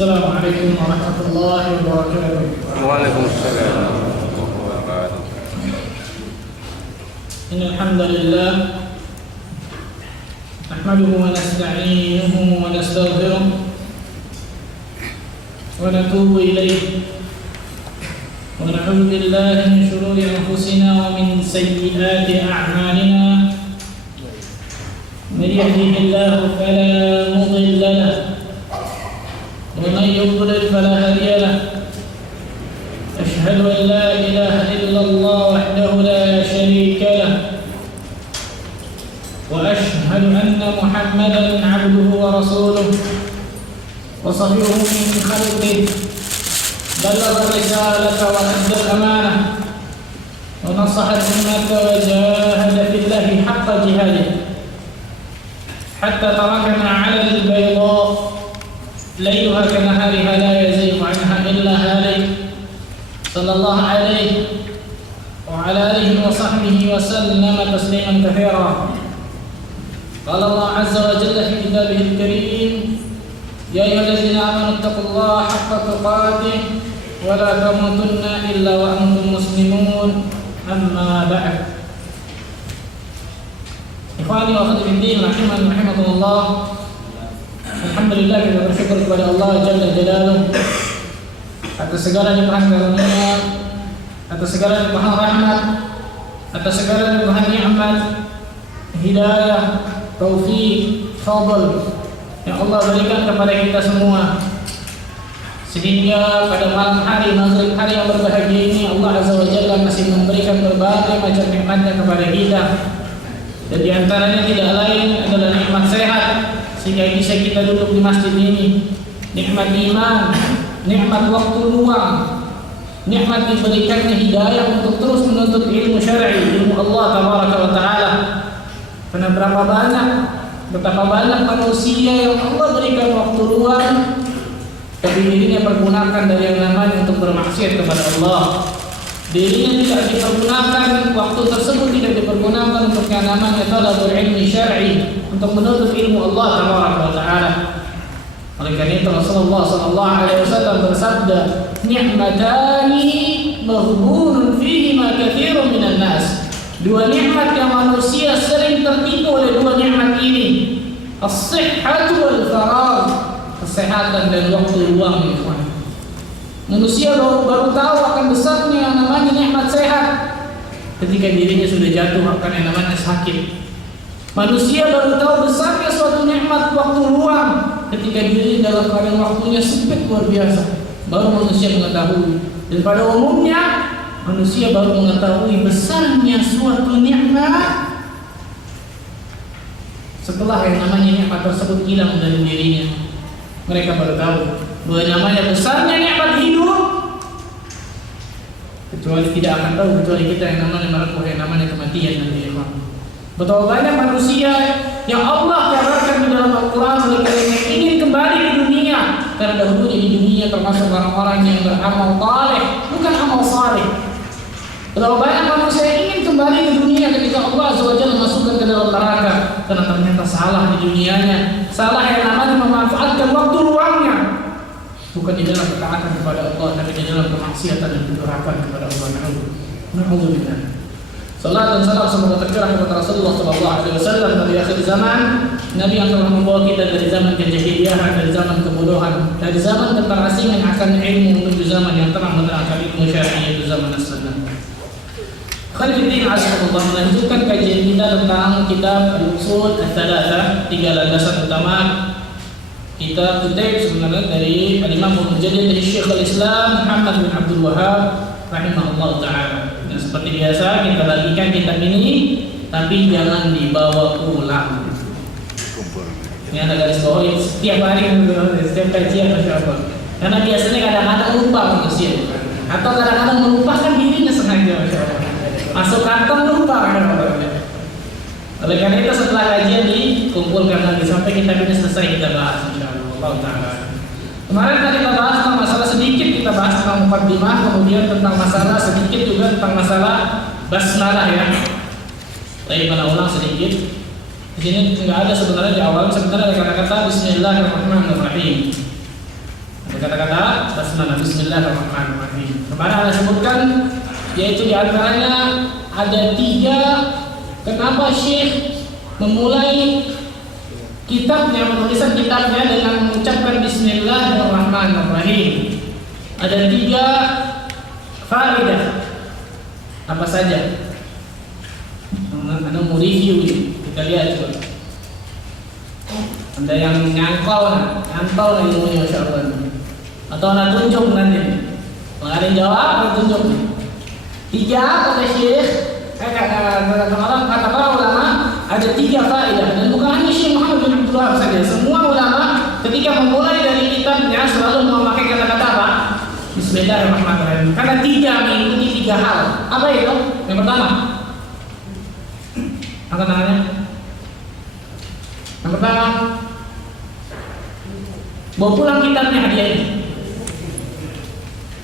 Assalamualaikum warahmatullahi wabarakatuh. Waalaikumsalam warahmatullahi wabarakatuh. Innal hamdalillah nahmaduhu wa nasta'inuhu wa nastaghfiruh wa natubu ilayh wa na'udzu billahi min shururi anfusina wa min sayyiati a'malina. Man yahdihillahu fala mudilla lahu ومن يضلل فلا هادي له. أشهد أن لا إله إلا الله وحده لا شريك له وأشهد أن محمدا عبده ورسوله وصفيه من خلقه بلغ الرسالة وأدى الأمانة ونصح الأمة وجاهد في الله حق جهاده حتى تركنا على البيضاء ليلها كنهارها لا يزيغ عنها إلا هالك صلى الله عليه وعلى آله وصحبه وسلم تسليما كثيرا. قال الله عز وجل في كتابه الكريم: يا أيها الذين آمنوا اتقوا الله حق تقاته ولا تموتن إلا وأنتم مسلمون. أما بعد. Ikhwani wa akhwati fiddin rahimani rahimakumullah. Alhamdulillah, kita bersyukur kepada Allah Jalla Jalaluhu atas segala limpahan karunia, atas segala limpahan rahmat, atas segala limpahan nikmat, hidayah, taufik, fadl yang Allah berikan kepada kita semua, sehingga pada malam hari maghrib hari yang berbahagia ini Allah Azza wa Jalla masih memberikan berbagai macam nikmatnya kepada kita. Dan diantaranya tidak lain adalah nikmat sehat, sehingga bisa kita duduk di masjid ini, nikmat iman, nikmat waktu luang, nikmat diberikannya hidayah untuk terus menuntut ilmu syar'i, ilmu Allah Tabaraka wa Ta'ala. Karena betapa banyak manusia yang Allah berikan waktu luang, tapi dirinya pergunakan dari yang namanya untuk bermaksiat kepada Allah. Dirinya tidak dipergunakan, waktu tersebut tidak dipergunakan untuk yang namanya talabul ilmi syar'i, untuk menuntut ilmu Allah Tabaraka wa Ta'ala. Oleh karena itu Rasulullah sallallahu alaihi wasallam bersabda, "Ni'matani maghbunun fihima katsirun minan nas." Dua nikmat yang manusia sering tertipu oleh dua nikmat ini, as-sihhatu wal faragh, kesehatan dan waktu luang, ya kawan. Manusia baru tahu akan besarnya yang namanya nikmat sehat ketika dirinya sudah jatuh akan yang namanya sakit. Manusia baru tahu besarnya suatu nikmat waktu luang ketika dirinya dalam keadaan waktunya sempit luar biasa. Baru manusia mengetahui. Dan pada umumnya manusia baru mengetahui besarnya suatu nikmat setelah yang namanya nikmat tersebut hilang dari dirinya. Mereka baru tahu bahwa namanya besarnya nikmat hidup, kecuali tidak akan tahu kecuali kita yang namanya menempuh yang namanya kematian nanti. Betapa banyak manusia yang Allah kabarkan di dalam Al-Quran mereka yang ingin kembali di dunia, karena dahulunya di dunia termasuk orang-orang yang beramal saleh, bukan amal saleh. Betapa banyak manusia yang ingin kembali di dunia ketika Allah Azza wa Jalla masukkan ke dalam neraka, karena ternyata salah di dunianya, salah yang namanya memanfaatkan waktu luangnya bukan di dalam ketaatan kepada Allah, tapi di dalam kemaksiatan dan kedurhakaan kepada Allah. Na'udzubillah. Salat dan salam semoga tercurah kepada Rasulullah sallallahu alaihi wasallam, nabi akhir zaman, nabi yang telah membawa kita dari zaman kejahiliahan, dari zaman kebodohan, dari zaman keterasingan akan ilmu menuju zaman yang terang menerangkan ilmu syar'i, yaitu zaman as-sunnah. Khairuddin Azimullah melanjutkan kajian kita tentang kitab Al-Usul Ats-Tsalatsa, tiga landasan utama. Kita kutip sebenarnya dari Al-Imam Mujaddid dari Syekhul Islam Muhammad bin Abdul Wahhab rahimahullah ta'ala. Dan seperti biasa kita bagikan kitab ini, tapi jangan dibawa pulang. Ini ada garis bawahi setiap hari, setiap kajian, Masya Allah. Karena biasanya kadang-kadang lupa manusia, atau kadang-kadang melupakan dirinya sengaja, Masya Allah. Masuk kantong lupa. Oleh karena itu setelah kajian dikumpulkan lagi sampai kitab ini selesai kita bahas insyaallah taala. Kemarin tadi kita bahas tentang masalah sedikit, kita bahas tentang muqaddimah, kemudian tentang masalah sedikit juga tentang masalah basmalah ya. Tapi mana ulang sedikit. Di sini enggak ada sebenarnya di awal, sebenarnya ada kata-kata bismillahirrahmanirrahim. kata-kata basmalah, Bismillahirrahmanirrahim. Kemarin Anda sebutkan, yaitu diantaranya ada 3 kenapa Syekh memulai kitabnya, penulisan kitabnya dengan mengucapkan Bismillahirrahmanirrahim. Ada 3 faedah. Apa saja? Anda mau review ini, kita lihat coba. Anda yang nyantol ilmunya, Masya Allah. Atau Anda tunjuk nanti. Kalau ada yang jawab, Anda tunjuk. 3 kata Syekh, kata para ulama, ada 3 faedah. Dan bukan hanya Syekh Muhammad bin Abdul Wahab saja. Semua ulama ketika memulai dari kitabnya selalu memakai kata-kata apa? Bismillahirrahmanirrahim. Karena 3 mengikuti 3 hal. Apa itu? Yang pertama, angkat tangannya. Yang pertama, bawa pulang kitabnya hadiah ini.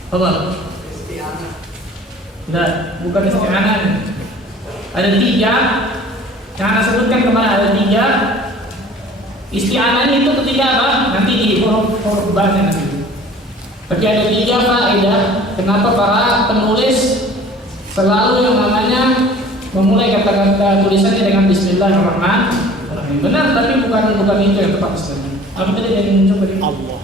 Apa? Tidak, bukan isti'anah. Ada 3 yang Anda sebutkan kemarin, ada 3. Isti'anah itu ketika apa? Nanti di huruf bahasa nanti. Tapi ada 3 faedah kenapa para penulis selalu yang namanya memulai kata-kata tulisannya dengan Bismillahirrahmanirrahim. Benar, tapi bukan itu yang tepat sebenarnya. Apa tadi yang muncul tadi? Allah.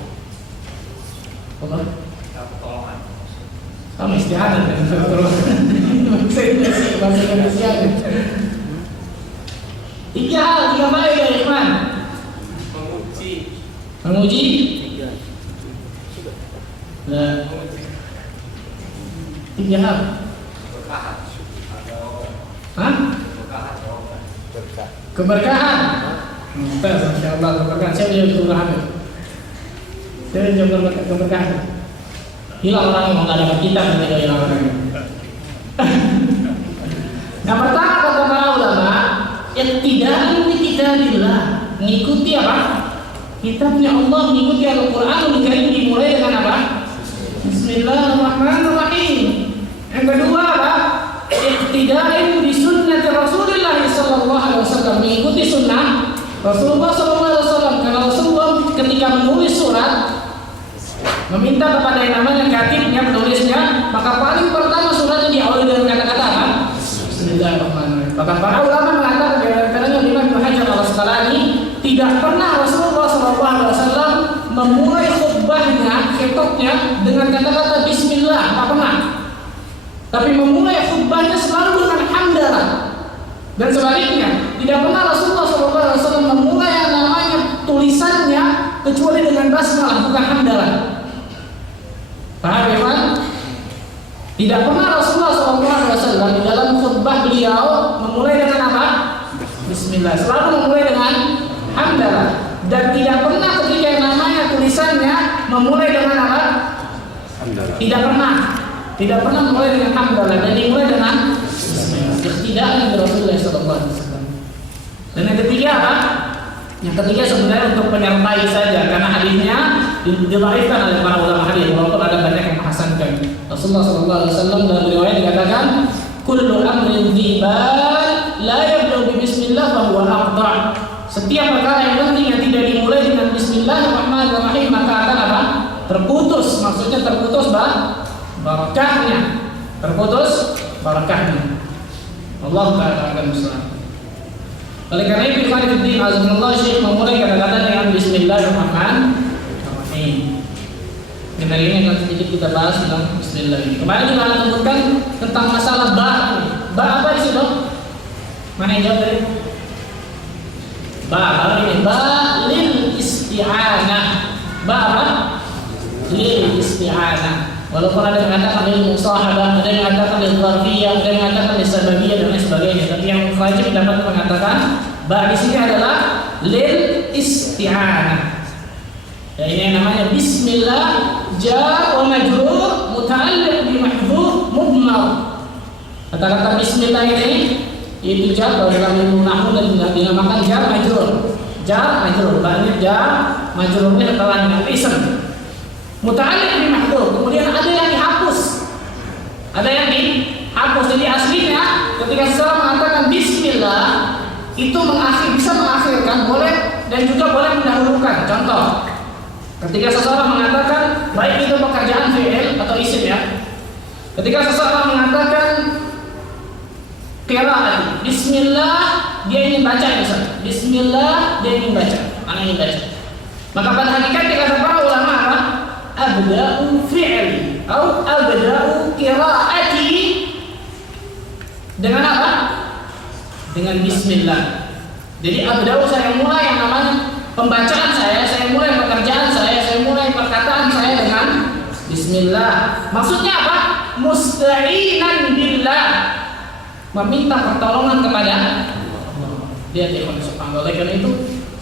Sama isti'anah dan bahasa Indonesia. 3 hal, 3 faedah, Ikhwan. Memuji. Nah, 3 hal. Hah? Keberkahan. Masya Allah, keberkahan. Saya yang keberkahan. Saya yang keberkahan. Hilang orang yang nggak dapat kitab, tidak hilang orang. Yang pertama kata para ulama, iktida'u bi kitabillah, mengikuti apa? Kitabnya Allah, mengikuti Al-Qur'anul Karim, dimulai dengan apa? Bismillahirrahmanirrahim. Yang kedua apa? Iktida'u bi sunnati Rasulillah sallallahu alaihi wasallam, mengikuti sunnah Rasulullah sallallahu alaihi wasallam. Karena Rasulullah ketika menulis surat meminta kepada yang namanya katibnya, penulisnya, maka paling pertama suratnya diawali dengan kata-kata apa? Bismillahirrahmanirrahim. Bahkan para ulama mengatakan di antaranya Imam Ibnu Hajar Al-Asqalani, tidak pernah Rasulullah SAW memulai khutbahnya, khitabnya dengan kata-kata Bismillah, tak pernah. Tapi memulai khutbahnya selalu dengan hamdalah. Dan sebaliknya, tidak pernah Rasulullah SAW memulai yang namanya tulisannya kecuali dengan basmalah, bukan hamdalah. Paham ya, Pak? Tidak pernah Rasulullah SAW di dalam khutbah beliau memulai dengan apa? Bismillah. Selalu memulai dengan hamdalah. Dan tidak pernah ketika yang namanya tulisannya memulai dengan apa? Hamdalah. Tidak pernah memulai dengan hamdalah. Dan dimulai dengan Bismillah. Tidak dari Rasulullah SAW. Dan yang ketiga apa? Yang ketiga sebenarnya untuk penyertai saja, karena hadisnya didhaifkan oleh para ulama hadis, walaupun ada banyak yang menghasankan. Rasulullah SAW dalam riwayat dikatakan, kullu amrin dzibal la yabda'u bi bismillah fa huwa aqta'. Setiap perkara yang penting yang tidak dimulai dengan Bismillahirrahmanirrahim maka akan apa? Terputus. Maksudnya terputus barakahnya. Terputus barakahnya. Allah Ta'ala akan muslim. Oleh karena itu, Ikhwanuddin azanallahu Syekh memulai kata-kata dengan Bismillahirrahmanirrahim. Dan hari ini akan sedikit kita bahas tentang Bismillah ini. Kemarin kita akan sebutkan tentang masalah ba. Ba apa di situ? Mana yang jawab tadi? Ba, ini ba lil isti'anah. Ba apa? Lil isti'anah. Walaupun ada yang mengatakan lil musahabah, ada yang mengatakan lil zarfiyah, ada yang mengatakan lil sababiyah dan lain sebagainya. Tapi yang wajib dapat mengatakan ba di sini adalah lil isti'anah. Ya, ini yang namanya Bismillah jar wa majrur muta'alliq bi mahdhuf mudmar. Kata-kata Bismillah ini itu jar dalam ilmu nahwu dan dinamakan jar majrur. Jar majrur, banyak jar majrurnya setelahnya ism. Muta'alliq bi mahdhuf, kemudian ada yang dihapus. Ada yang dihapus. Jadi aslinya ketika seseorang mengatakan Bismillah itu bisa mengakhirkan, boleh dan juga boleh mendahulukan. Contoh, Ketika seseorang mengatakan, baik itu pekerjaan fi'il atau isim ya. Ketika seseorang mengatakan qiraat, bismillah, dia ingin baca misalnya. Bismillah, dia ingin baca. Anak ingin baca. Maka pada hakikatnya kata para ulama apa? Abda'u fi'li atau abda'u qiraati dengan apa? Dengan bismillah. Jadi abda'u, saya mulai yang namanya pembacaan saya mulai pekerjaan saya mulai perkataan saya dengan bismillah. Maksudnya apa? Musta'inan billah, meminta pertolongan kepada Allah. Dia subhanallah. Oleh karena itu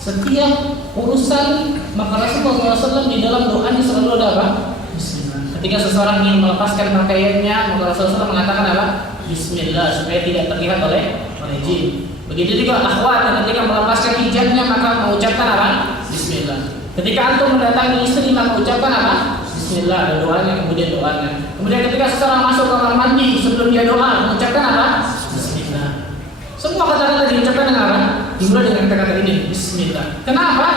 setiap urusan maka Rasulullah SAW di dalam doanya selalu ada apa? Bismillah. Ketika seseorang ingin melepaskan pakaiannya, maka Rasulullah SAW mengatakan apa? Bismillah, supaya tidak terlihat oleh jin. Begitu juga akhwat ketika melepaskan hijabnya maka mengucapkan apa? Bismillah. Ketika antum mendatangi istri maka ucapkan apa? Bismillah, ada doanya, kemudian doanya. Kemudian ketika seseorang masuk ke kamar mandi sebelum dia doa mengucapkan apa? Bismillah. Semua kata-kata diucapkan dengan apa? Dimulai dengan kata-kata ini, bismillah. Kenapa?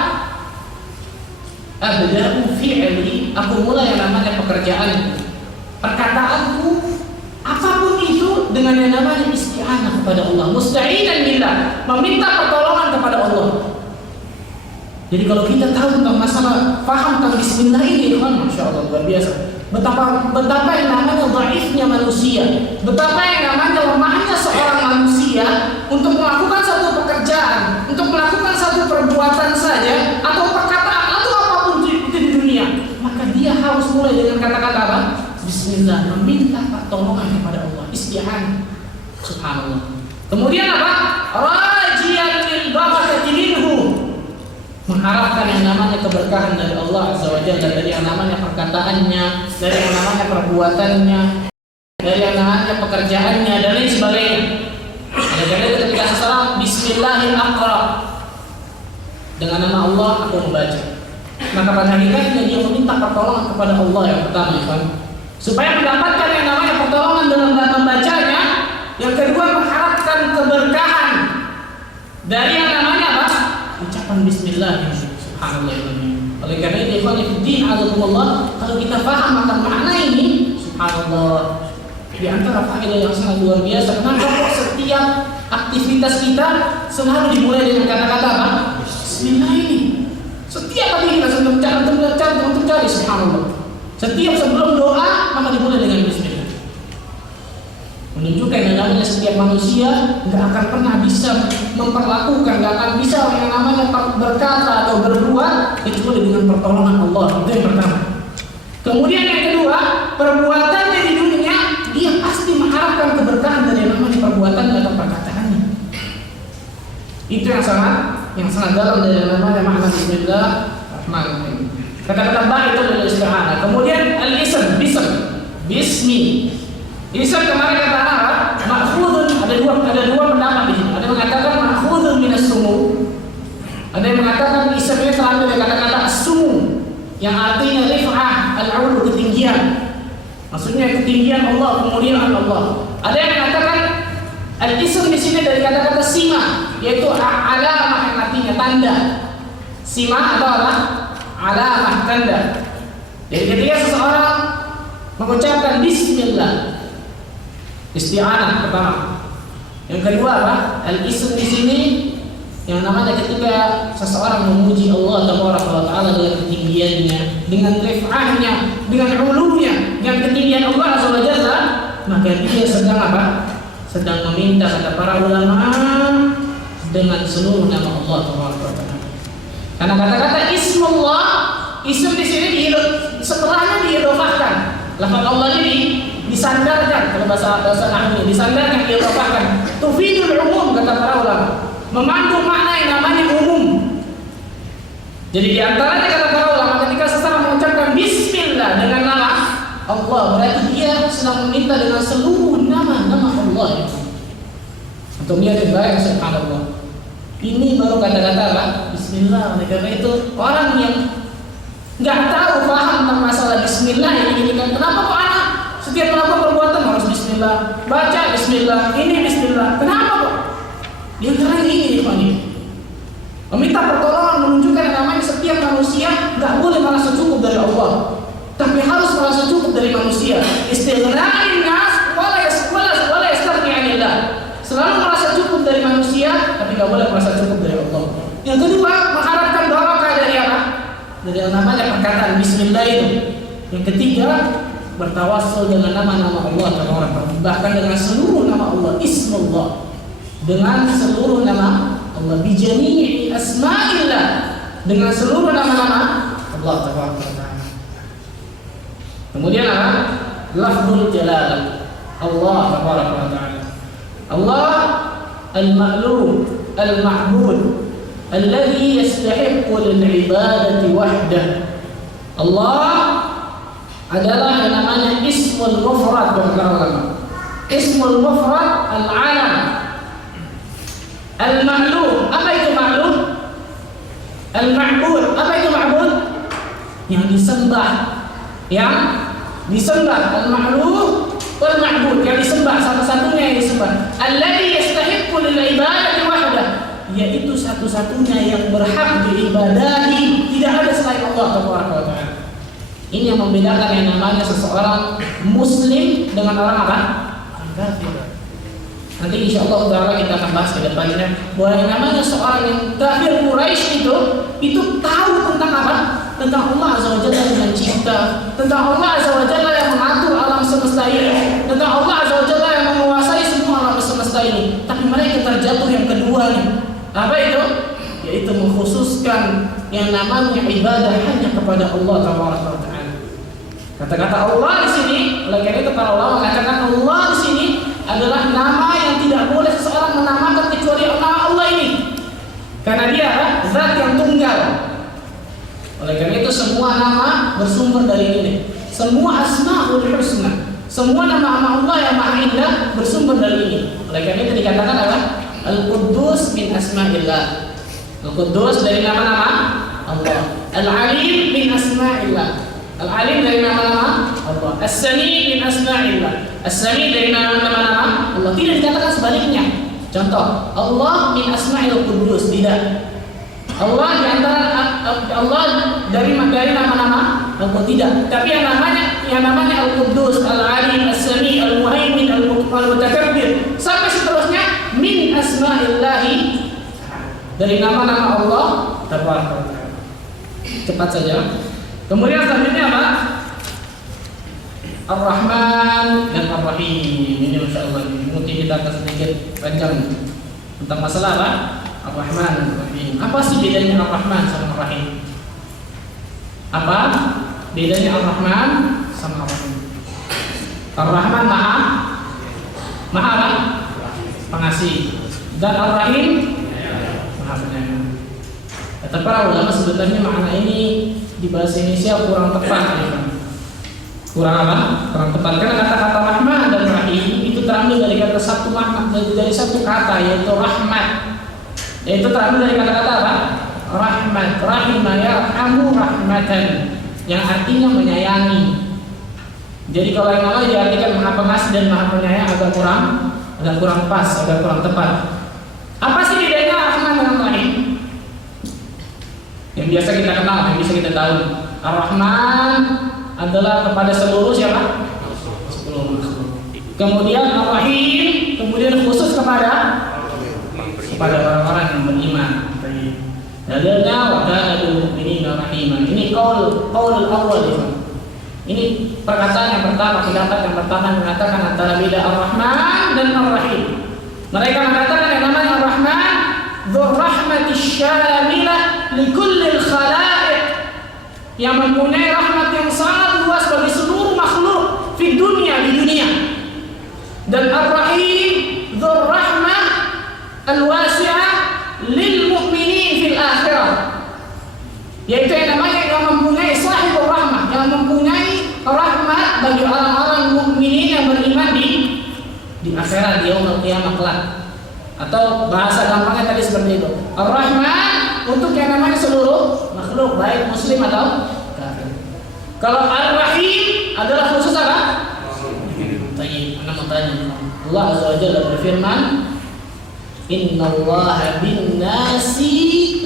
Abda'u fi'li, aku mulai yang namanya pekerjaan, perkataanku, apapun itu dengan yang namanya isti'anah kepada Allah. Musta'inan billah, meminta pertolongan kepada Allah. Jadi kalau kita tahu tentang masalah, paham tentang bismillah ini, masya Allah luar biasa. Betapa yang namanya dhaifnya manusia, betapa yang namanya lemahnya seorang manusia untuk melakukan satu pekerjaan, untuk melakukan satu perbuatan saja atau perkataan atau apapun itu di dunia, maka dia harus mulai dengan kata-kata apa? Bismillah, meminta pertolongan kepada Allah, isti'anah. Subhanallah. Kemudian apa? Rajian lil barakati minhu, mengharapkan yang namanya keberkahan dari Allah Azza wa Jalla, dari yang namanya perkataannya, dari yang namanya perbuatannya, dari yang namanya pekerjaannya dan lain sebagainya. Oleh karena itu ketika seseorang bismillahirrahmanirrahim, dengan nama Allah aku membaca, maka pada hakikatnya dia meminta pertolongan kepada Allah yang pertama, kan? Supaya mendapatkan yang namanya pertolongan dalam membacanya. Yang kedua mengharapkan keberkahan dari yang namanya apa? Ucapan bismillah. Subhanallah. Oleh karena itu ikhwan fillah azakumullah, kalau kita paham akan makna ini, subhanallah, di antara faedah yang sangat luar biasa. Kenapa kok setiap aktivitas kita selalu dimulai dengan kata-kata apa? Bismillah ini. Setiap kali kita untuk cari subhanallah. Setiap sebelum doa maka dimulai dengan bismillah. Menunjukkan yang namanya setiap manusia nggak akan pernah bisa memperlakukan, nggak akan bisa yang namanya berkata atau berbuat kecuali dengan pertolongan Allah. Itu yang pertama. Kemudian yang kedua, perbuatannya di dunia dia pasti mengharapkan keberkahan dari yang namanya perbuatan atau perkataannya. Itu yang sangat dalam dari yang namanya makna bismillahirrahmanirrahim. Kata-kata ba itu adalah isti'anah. Kemudian al-ism, bismi. Ism kemarin kata apa? Ma'khudun, ada dua pendapat di sini. Ada yang mengatakan ma'khudun minas sumu. Ada yang mengatakan ism ini terambil dari kata-kata sumu yang artinya rif'ah, al-'ulu, ketinggian. Maksudnya ketinggian Allah, kemuliaan Allah. Ada yang mengatakan al-ism di sini dari kata-kata sima, yaitu alamah yang artinya tanda. Sima atau apa? Alamah, tanda. Jadi ketika seseorang mengucapkan bismillah, isti'anah pertama. Yang kedua apa? Al-ism di sini yang namanya ketika seseorang memuji Allah Taala dengan ketinggiannya, dengan rif'ahnya, dengan ulunya, dengan ketinggian Allah Azza wa Jalla, maka dia sedang apa? Sedang meminta, kata para ulama, dengan seluruh nama Allah Taala. Karena kata-kata ismullah, ism di sini setelahnya diidhofahkan. Lafaz Allah ini disandarkan, kalau bahasa nahwu disandarkan, diidhofahkan. Tufidul umum, kata para ulama, mengandung makna yang namanya umum. Jadi di antaranya kata para ulama ketika seseorang mengucapkan bismillah dengan nama Allah, berarti dia sedang meminta dengan seluruh nama-nama Allah. Untuk dia terbaik, subhanallah. Ini baru kata-kata apa? Bismillah. Oleh karena itu orang yang nggak tahu paham tentang masalah bismillah ini, kenapa kok anak setiap melakukan perbuatan harus bismillah, baca bismillah, ini bismillah, kenapa kok? Dia karena ini. Meminta pertolongan menunjukkan yang namanya setiap manusia nggak boleh merasa cukup dari Allah, tapi harus merasa cukup dari manusia. Istighna'in nas wala yastaghni 'anillah. Selalu merasa cukup dari manusia, tapi nggak boleh merasa cukup dari Allah. Yang kedua, mengharapkan barokah dari apa? Dari yang namanya perkataan Bismillah itu. Yang ketiga, bertawassul dengan nama-nama Allah Taala, bahkan dengan seluruh nama Allah, Ismullah, dengan seluruh nama Allah, bijami'i asma'illah, dengan seluruh nama-nama Allah Taala. Kemudian apa? Lafzul jalalah Allah Taala. Allah al-ma'lum al-ma'bud alladhi yastahiqqu lil-ibadati wahdah. Allah adalah yang namanya ismul mufrad bagi ulama. Ismul mufrad al-alam. Al-ma'lum, apa itu ma'lum? Al-ma'bud, apa itu ma'bud? Yang disembah. Yang disembah. Al-ma'lum wal ma'bud, yang disembah, satu-satunya yang disembah. Alladhi yastahiqqu lil ibadati wahdah, yaitu satu-satunya yang berhak diibadahi, tidak ada selain Allah Taala. Ini yang membedakan yang namanya seseorang muslim dengan orang apa? Kafir. Nanti insya Allah Taala kita akan bahas ke depannya bahwa yang namanya seorang yang kafir Quraisy itu tahu tentang apa? Tentang Allah Azza wa Jalla yang mencipta, tentang Allah Azza wa Jalla yang mengatur alam semesta ini, tentang Allah Azza wa Jalla yang menguasai semua alam semesta ini. Tapi mereka terjatuh yang kedua nih. Apa itu? Yaitu mengkhususkan yang namanya ibadah hanya kepada Allah Taala. Kata-kata Allah di sini, oleh karena itu para ulama mengatakan Allah di sini adalah nama yang tidak boleh seseorang menamakan kecuali nama Allah ini. Karena dia zat yang tunggal. Oleh karena itu semua nama bersumber dari ini. Semua asmaul husna, semua nama Allah yang maha indah bersumber dari ini. Oleh karena itu dikatakan apa? Al-Quddus min asma'illah. Al-Quddus dari nama-nama Allah. Al-Alim min asma'illah. Al-Alim dari nama-nama Allah. As-Sami min asma'illah. As-Sami dari nama-nama Allah. Tidak dikatakan sebaliknya. Contoh, Allah min asma'il Quddus, tidak. Allah di antara Allah dari nama-nama Allah, tidak. Tapi yang namanya Al-Quddus, Al-Alim, As-Sami, Al-Muhaimin, Al-Mutakabbir sampai seterusnya min asma'illahi, dari nama-nama Allah Taala. Cepat saja. Kemudian selanjutnya apa? Ar-Rahman dan Ar-Rahim. Ini Masya Allah, mungkin kita akan sedikit panjang tentang masalah apa? Ar-Rahman dan Ar-Rahim. Apa sih bedanya Ar-Rahman sama Ar-Rahim? Apa bedanya Ar-Rahman sama Ar-Rahim? Ar-Rahman maha apa? Pengasih. Dan Ar-Rahim maha penyayang. Kata para ulama sebenarnya makna ini di bahasa Indonesia kurang tepat, ya. Kurang apa? Kurang tepat. Karena kata-kata Rahman dan Rahim itu terambil dari kata satu makna, dari satu kata, yaitu rahmat. Yaitu terambil dari kata-kata apa? Rahmat. Rahimah yarhamu rahmatan, yang artinya menyayangi. Jadi kalau yang namanya diartikan maha pengasih dan maha penyayang agak kurang pas, agak kurang tepat. Apa sih bedanya Rahman dengan Rahim? Yang biasa kita kenal, yang bisa kita tahu, Ar-Rahman adalah kepada seluruh siapa? Seluruh makhluk. Kemudian Ar-Rahim, kemudian khusus kepada orang-orang yang beriman. Dalilnya wa kana lil mu'minina rahima. Ini qaul al-awwal. Ini perkataan yang pertama, pendapat yang pertama mengatakan antara beda Ar-Rahman dan Ar-Rahim. Mereka mengatakan yang namanya Ar-Rahman dzur rahmatis syamilah likullil khalaiq, yang mempunyai rahmat yang sangat luas bagi seluruh makhluk di dunia. Dan Ar-Rahim dzur rahmah al-wasi'ah lil mu'minin fil akhirah, yaitu yang namanya yang mempunyai sahibur rahmah, yang mempunyai rahmat bagi orang-orang mukminin yang beriman di akhirat, di yaumul qiyamah kelak. Atau bahasa gampangnya tadi seperti itu. Ar-Rahman untuk yang namanya seluruh makhluk, baik muslim atau kafir. Kalau Ar-Rahim adalah khusus apa? Tayyib. Anda mau tanya, Allah Azza wa Jalla berfirman, Innallaha bin-nasi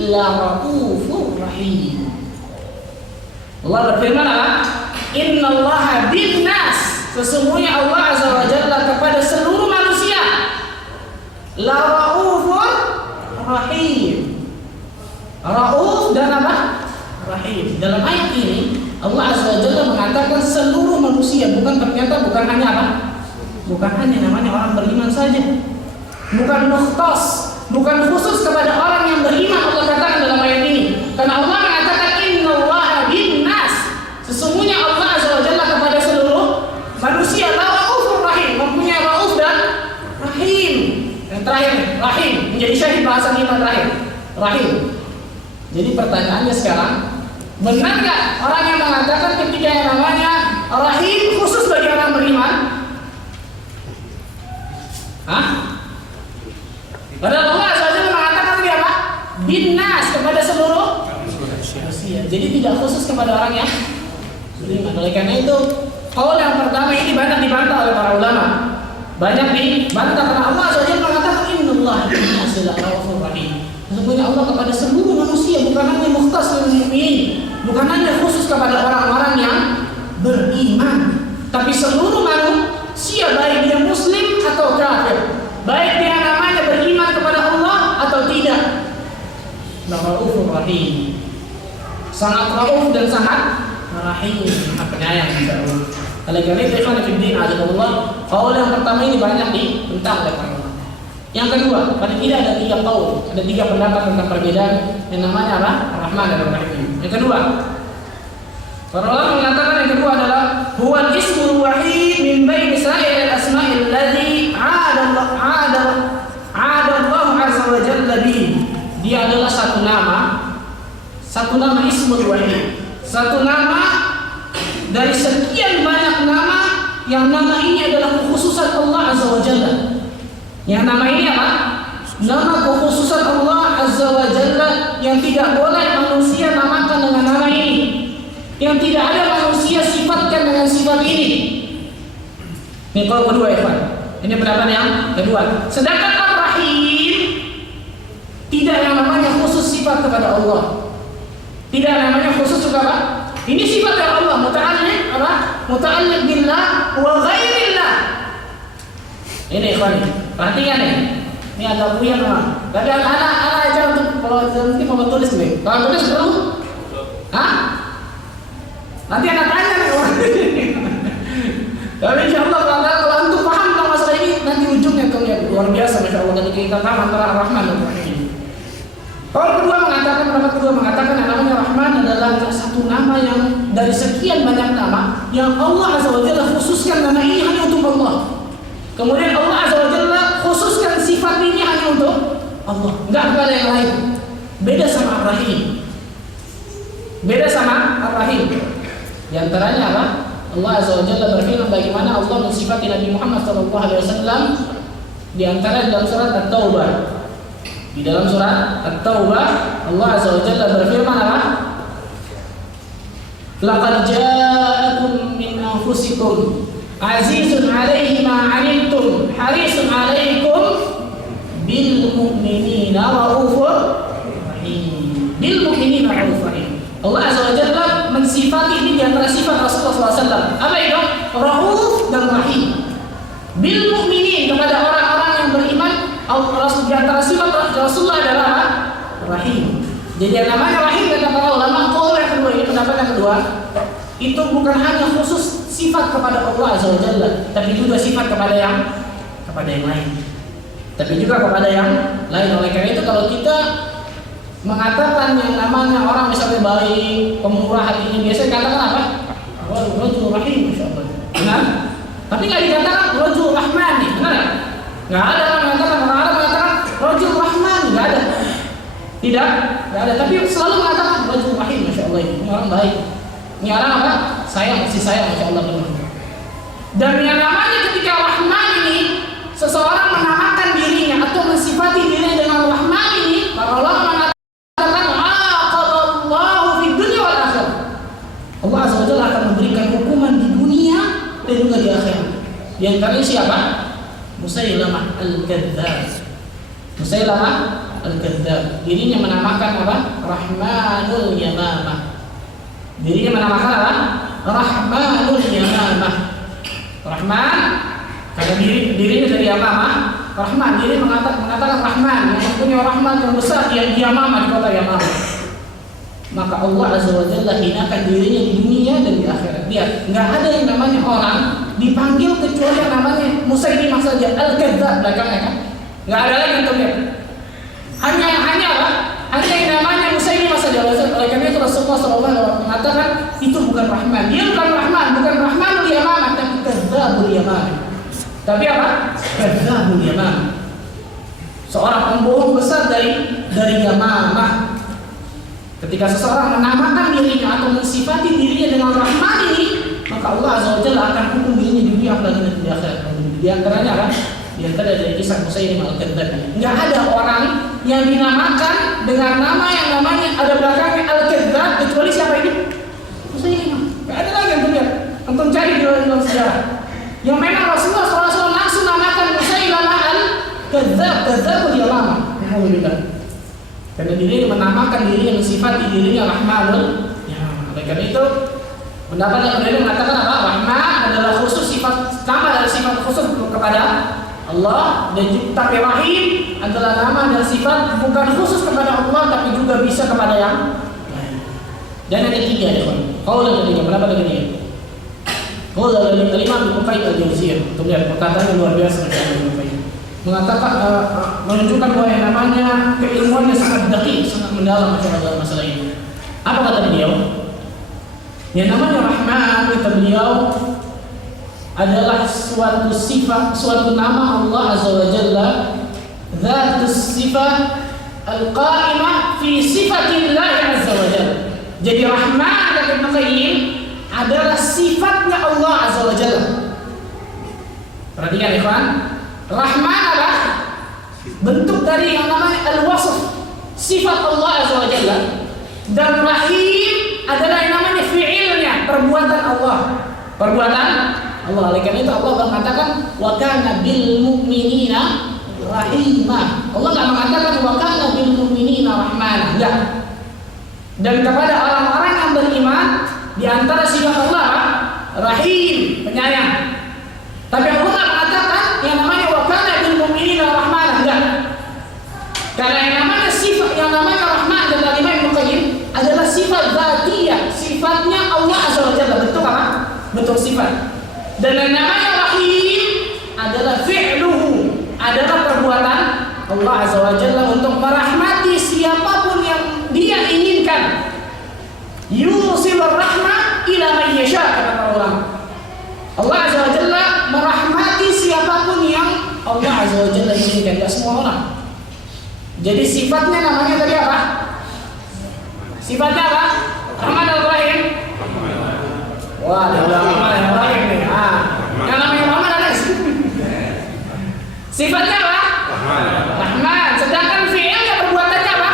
la'ufur rahim. Allah berfirman apa? Innallaha bin-nas, sesungguhnya Allah azza wa jalla kepada seluruh manusia la'ufur rahim. Rauf dan apa? Rahim. Dalam ayat ini Allah azza wa jalla mengatakan seluruh manusia, bukan ternyata bukan hanya apa? Bukan hanya namanya orang beriman saja. Bukan mukhtas, bukan khusus kepada orang yang beriman Allah katakan dalam ayat ini. Karena Allah mengatakan innallaha bin-nas, sesungguhnya Allah azza wa jalla kepada seluruh manusia Raufur Rahim, mempunyai Rauf dan Rahim. Yang terakhir Rahim menjadi syahid bahasa iman terakhir Rahim. Jadi pertanyaannya sekarang, benar nggak orang yang mengatakan ketika yang namanya Rahim khusus bagi orang beriman? Hah? Padahal Allah azza wa jalla mengatakan dia apa? Bin-nas, kepada seluruh manusia. Jadi tidak khusus kepada orang yang beriman. Oleh karena itu, qaul yang pertama ini banyak dibantah oleh para ulama. Banyak dibantah karena Allah azza wa jalla mengatakan innallaha bin-nasi la'ufur rahim. Sesungguhnya Allah kepada seluruh manusia, bukan hanya mukhtas lil mukminin, bukan hanya khusus kepada orang-orang yang beriman, tapi seluruh manusia, baik dia muslim atau kafir, baik dia namanya beriman kepada Allah atau tidak. Raufur Rahim, sangat rauf dan sangat rahim, penyayang insyaallah. Oleh karena itu ikhwan fillah azza qaul yang pertama ini banyak ditentang oleh para ulama. Yang kedua, pada tidak ada 3 qaul, ada 3 pendapat tentang perbedaan yang namanya apa? Ar-Rahman dan Ar-Rahim. Yang kedua, para ulama mengatakan yang kedua adalah huwal ismul wahid min baini sa'il al-asma'il ladzi 'ada Allah azza wa jalla bihi. Dia adalah satu nama ismul wahid, satu nama dari sekian banyak nama yang nama ini adalah kekhususan Allah azza wa jalla. Yang nama ini apa? Nama kekhususan Allah azza wa jalla yang tidak boleh manusia namakan dengan nama ini, yang tidak ada manusia sifatkan dengan sifat ini. Ini kalau kedua ya Pak. Ini pendapat yang kedua. Sedangkan Ar-Rahim tidak yang namanya khusus sifat kepada Allah. Tidak yang namanya khusus juga Pak. Ini sifat dari Allah, muta'alliq apa? Muta'alliq billah wa ghairillah. Ini ikhwan, perhatikan nih. Ini agak buyang memang. Tapi anak aja untuk kalau nanti mau tulis nih. Kalau tulis perlu? Hah? Nanti anak tanya nih. Tapi insyaallah kalau antum paham tentang masalah ini, nanti ujungnya akan lihat luar biasa masyaallah ketika kita paham antara Ar-Rahman dan Ar-Rahim. Pendapat kedua mengatakan yang namanya Rahman adalah satu nama yang dari sekian banyak nama yang Allah azza wa jalla khususkan nama ini hanya untuk Allah. Kemudian Allah azza wa jalla khususkan sifat ini hanya untuk Allah, enggak kepada yang lain. Beda sama Ar-Rahim. Di antaranya apa? Allah azza wa jalla berfirman bagaimana Allah mensifati Nabi Muhammad SAW di antara dalam surat At-Taubah. Di dalam surat At-Taubah Allah azza wa jalla berfirman apa? Laqad ja'akum min anfusikum azizun 'alaihi ma 'anittum harisun 'alaikum bil mu'minina raufur rahim. Bil mu'minina raufur rahim. Allah azza wa jalla mensifati ini di antara sifat Rasulullah SAW. Apa itu? Rauf dan Rahim. Bil mu'minin, kepada orang-orang yang beriman. Di antara sifat Rasulullah adalah apa? Rahim. Jadi yang namanya Rahim kata para ulama, qaul yang kedua ini, pendapat yang kedua, itu bukan hanya khusus sifat kepada Allah azza wa jalla, tapi juga sifat kepada yang lain. Tapi juga kepada yang lain. Oleh karena itu kalau kita mengatakan yang namanya orang misalnya baik, pemurah hatinya, biasanya katakan apa? Rajul Rahim, insyaallah. Benar? Tapi nggak dikatakan Rajul Rahman, benar nggak? Nggak ada orang mengatakan Rajul Rahman, nggak ada. Tidak ada. Tapi selalu mengatakan Rajul Rahim, insyaallah. Ini orang baik. Ini orang apa? Sayang, si sayang, insyaallah benar. Dan yang namanya ketika Rahman ini, seseorang menamakan dirinya atau mensifati dirinya dengan Rahman ini, para ulama mengatakan Allah azza wa jalla akan memberikan hukuman di dunia dan juga di akhirat. Yang kali siapa? Musailamah al-Kadzdzab. Musailamah al-Kadzdzab. Dirinya menamakan apa? Rahmanul Yamamah. Dirinya menamakan apa? Rahmanul Yamamah. Rahman karena dirinya dari Yamamah. Rahman, diri mengatakan Rahman, yang punya rahmat yang besar yang di Yamamah, di kota Yamamah. Maka Allah Azza wa Jalla hinakan dirinya di dunia dan di akhirat. Lihat, nggak ada yang namanya orang dipanggil kecuali yang namanya Musailimah saja, Al-Kadzdzab belakangnya kan. Nggak ada lagi untuk dia. Hanya apa? Hanya yang namanya Musailimah saja. Oleh karena itu Rasulullah SAW mengatakan itu bukan Rahman. Dia bukan Rahman, bukan Rahmanul Yamamah, tapi Kadzdzabul Yamamah. Tapi apa? Kadzdzabul Yamamah. Seorang pembohong besar dari Yamamah. Ketika seseorang menamakan dirinya atau mensifati dirinya dengan Rahman ini, maka Allah Azza wa Jalla akan hukum dirinya di dunia dan di akhirat. Di antaranya apa? Di antara dari kisah Musailimah al-Kadzdzab ini. Enggak ada orang yang dinamakan dengan nama yang namanya ada belakangnya Al-Kadzdzab kecuali siapa ini? Musailimah. Enggak ada lagi yang lihat. Antum cari di dalam sejarah. Yang memang Rasulullah SAW langsung namakan Musailimah al-Kadzdzab, Kadzdzabul Yamamah. Alhamdulillah. Karena dirinya menamakan dirinya, mensifati dirinya Rahmanul Yamamah. Oleh karena itu pendapat yang berbeda mengatakan apa? Rahman adalah khusus sifat, nama dari sifat khusus kepada Allah, dan tapi Rahim adalah nama dan sifat bukan khusus kepada Allah tapi juga bisa kepada yang lain. Dan yang ketiga ya kawan, qaul ketiga, pendapat yang ketiga. Qaul dari Imam Ibnu Qayyim al-Jauziyah. Lihat perkataan yang luar biasa dari Ibnu Qayyim. Mengatakan menunjukkan bahwa yang namanya keilmuannya sangat daqiq, sangat mendalam dalam masalah ini. Apa kata beliau? Yang namanya Rahman kata beliau adalah suatu sifat, suatu nama Allah Azza wa Jalla, dzatus sifat al-qa'imah fi sifatillah Azza wa Jalla. Jadi Rahman kata Ibnu Qayyim adalah sifatnya Allah Azza wa Jalla. Perhatikan ikhwan, Rahman adalah bentuk dari yang namanya al-wasf, sifat Allah Azza wa Jalla. Dan Rahim adalah yang namanya fi'ilnya, perbuatan Allah. Perbuatan Allah. Oleh karena itu Allah mengatakan wa kana bil mu'minina rahimah. Allah enggak mengatakan wa kana bil mu'minina rahmana. Enggak. Dan kepada orang-orang yang beriman di antara sifat Allah Rahim, penyayang. Tapi Allah enggak mengatakan yang namanya wa kana bil mu'minina rahmana. Enggak. Karena yang namanya sifat, yang namanya Rahman dan Imam Ibnu Qayyim adalah sifat dzatiyah, sifatnya Allah Azza wa Jalla, bentuk apa? Bentuk sifat. Dan yang namanya Rahim adalah fi'luhu, adalah perbuatan Allah Azza wa Jalla untuk merahmati siapapun yang Dia inginkan. Yusilur rahmah ila man yasha, kata para ulama. Allah Azza wa Jalla merahmati siapapun yang Allah Azza wa Jalla inginkan, tidak semua orang. Jadi sifatnya namanya tadi apa? Sifatnya apa? Rahman al-Rahim. Wah, ada ulama yang Rahim nih. Yang namanya Rahman ada. Sifatnya apa? Rahman. Sedangkan fi'ilnya perbuatannya apa?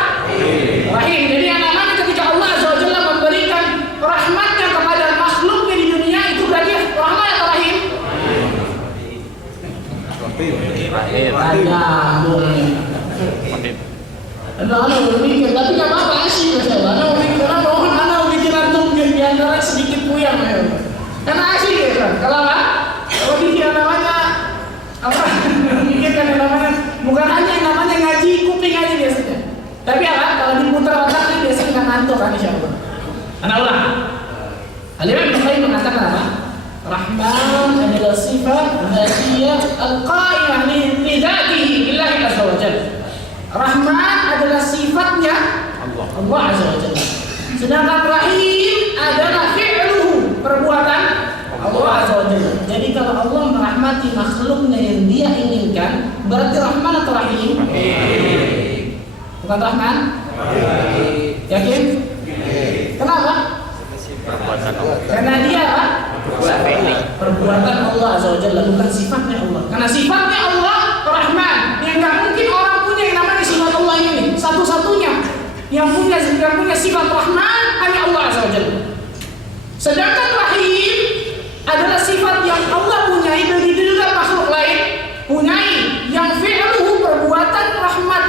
Rahim. Jadi yang namanya ketika Allah Azza wa Jalla memberikan rahmatnya kepada makhluknya di dunia, itu berarti Rahman atau Rahim? Rahim. Anda berpikir, tapi nggak apa-apa asyik masalah. Anda berpikir, Anda berpikir antum di antara sedikit puyang ya. Karena asyik ya kan. Kalau apa? Kalau pikir namanya apa? Pikirkan yang namanya bukan hanya yang namanya ngaji kuping aja biasanya. Tapi apa? Kalau diputar otaknya biasanya nggak ngantuk kan insyaallah. Anda ulang. Al-Imam Ibnu Qayyim mengatakan apa? Rahman adalah sifat dzatiyah al-qa'imah li dzatihi billahi azza wa jalla. Rahman adalah sifatnya Allah Azza wa Jalla. Sedangkan Rahim adalah fi'luhu, perbuatan Allah Azza wa Jalla. Jadi kalau Allah merahmati makhluknya yang Dia inginkan, berarti Rahman atau Rahim? Bukan Rahman? Yakin? Kenapa? Karena Dia apa? Perbuatan Allah Azza wa Jalla, bukan sifatnya Allah. Karena sifatnya Allah Rahman, yang nggak mungkin orang punya yang namanya sifat Allah ini. Satu-satunya yang punya sifat Rahman hanya Allah Azza wa Jalla. Sedangkan Rahim adalah sifat yang Allah punyai, begitu juga makhluk lain punyai, yang fi'luhu, perbuatan rahmat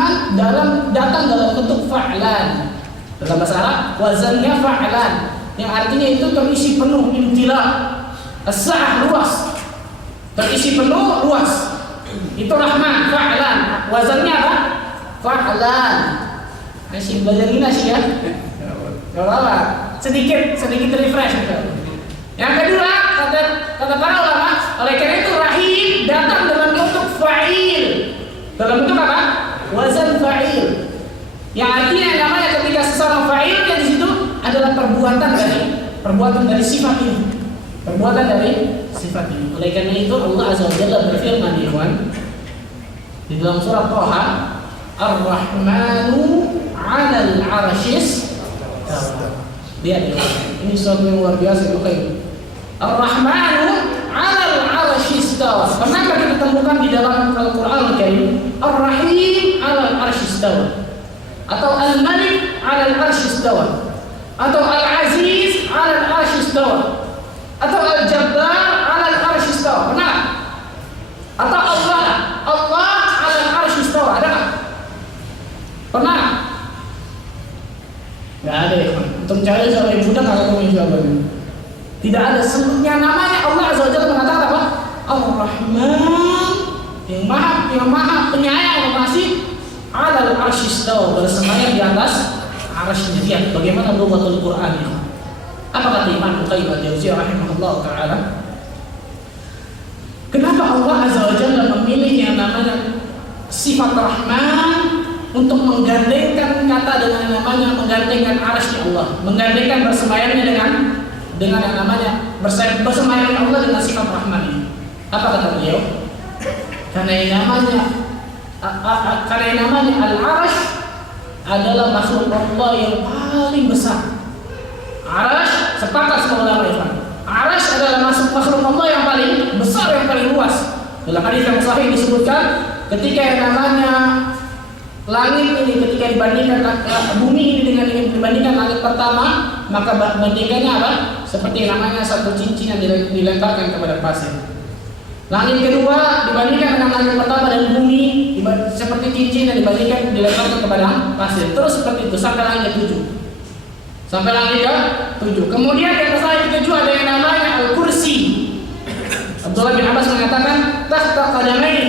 Ar-Rahman datang dalam bentuk fa'lan. Dalam bahasa Arab wazannya fa'lan, yang artinya itu terisi penuh, imtila. As-sa'ah luas, terisi penuh, luas. Itu Rahman, fa'lan. Wazannya apa? Fa'lan. Masih belajar ini sih ya? Gak apa-apa. Sedikit refresh. Yang kedua, kata para ulama, oleh karena itu rahim datang dalam bentuk fa'il. Dalam bentuk apa? Wazan fa'il. Yang artinya namanya ketika seseorang fa'il, di situ adalah perbuatan dari sifat ini. Perbuatan dari sifat ini. Oleh karena itu Allah Azza wa Jalla berfirman di dalam surat Thaha, Ar-Rahmanu 'alal 'arsyis istawa. Lihat ini suatu yang luar biasa itu kayak Ar-Rahmanu 'alal 'arsyis istawa. Pernahkah kita temukan di dalam Al-Qur'an Al-Karim Ar-Rahim 'alal 'arsyis istawa, atau Al-Malik 'alal 'arsyis istawa, atau Al-Aziz 'alal 'arsyis istawa, atau Al-Jabbar 'alal 'arsyis istawa? Pernah? Atau Allah 'alal 'arsyis istawa? Ada enggak? Pernah? Enggak ada ya, untuk cari seorang budak kalau kamu jawab. Tidak ada. Sebutnya namanya Allah Azza wa Jalla mengatakan apa? Ar-Rahman, yang maha penyayang, pengasih, 'alal 'arsyis istawa, bersemayam di atas arasy. Lihat bagaimana lughatul Quran ini. Apa kata Imam Qayyim al-Jauziyah rahimahullah taala? Kenapa Allah Azza wa Jalla memilih yang namanya sifat Rahman untuk menggandengkan kata dengan namanya, menggandengkan arasy Allah, menggandengkan bersemayamnya dengan yang namanya bersemayamnya Allah dengan sifat Rahman ini? Apa kata beliau? Karena yang namanya al-arasy adalah makhluk Allah yang paling besar. Arasy, sepakat semua ulama Islam, arasy adalah makhluk Allah yang paling besar, yang paling luas. Dalam hadis yang sahih disebutkan, ketika yang namanya langit ini, ketika dibandingkan bumi ini dengan dibandingkan langit pertama, maka bandingannya apa? Seperti namanya satu cincin yang dilemparkan kepada pasir. Langit kedua dibandingkan dengan langit pertama dan bumi seperti cincin yang dilemparkan kepada pasir. Terus seperti itu sampai langit 7. Sampai langit ke-7. Kemudian di atas langit ke-7 ada yang namanya Al-Kursi. Abdullah bin Abbas mengatakan tahta qadamain,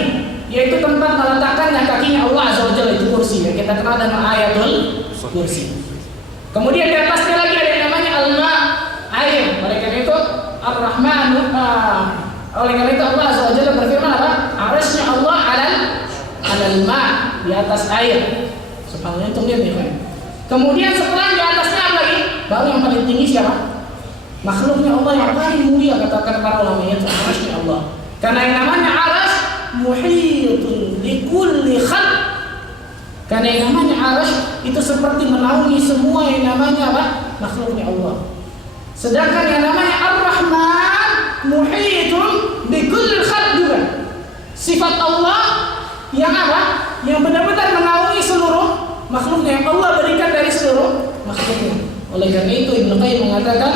yaitu tempat meletakkannya kakinya Allah Azza wa Jalla, itu kursi yang kita kenal dengan ayatul kursi. Kemudian di atasnya lagi ada yang namanya Al-Ma, air. Oleh karena itu Ar-Rahman, oleh karena itu Allah Azza wa Jalla berfirman apa? Arasy Allah 'alal ma, di atas air. Subhanallah, itu lihat ya. Kemudian setelah di atasnya apa lagi? Baru yang paling tinggi siapa? Makhluknya Allah yang paling mulia, katakan para ulama, itu arasy Allah. Karena yang namanya arasy muhitun likulli khalq. Karena yang namanya arasy itu seperti menaungi semua yang namanya apa? Makhluknya Allah. Sedangkan yang namanya Ar-Rahman muhitun bikulli khalq juga. Sifat Allah yang apa? Yang benar-benar menaungi seluruh makhluknya yang Allah berikan dari seluruh makhluknya. Oleh karena itu Ibnu Qayyim mengatakan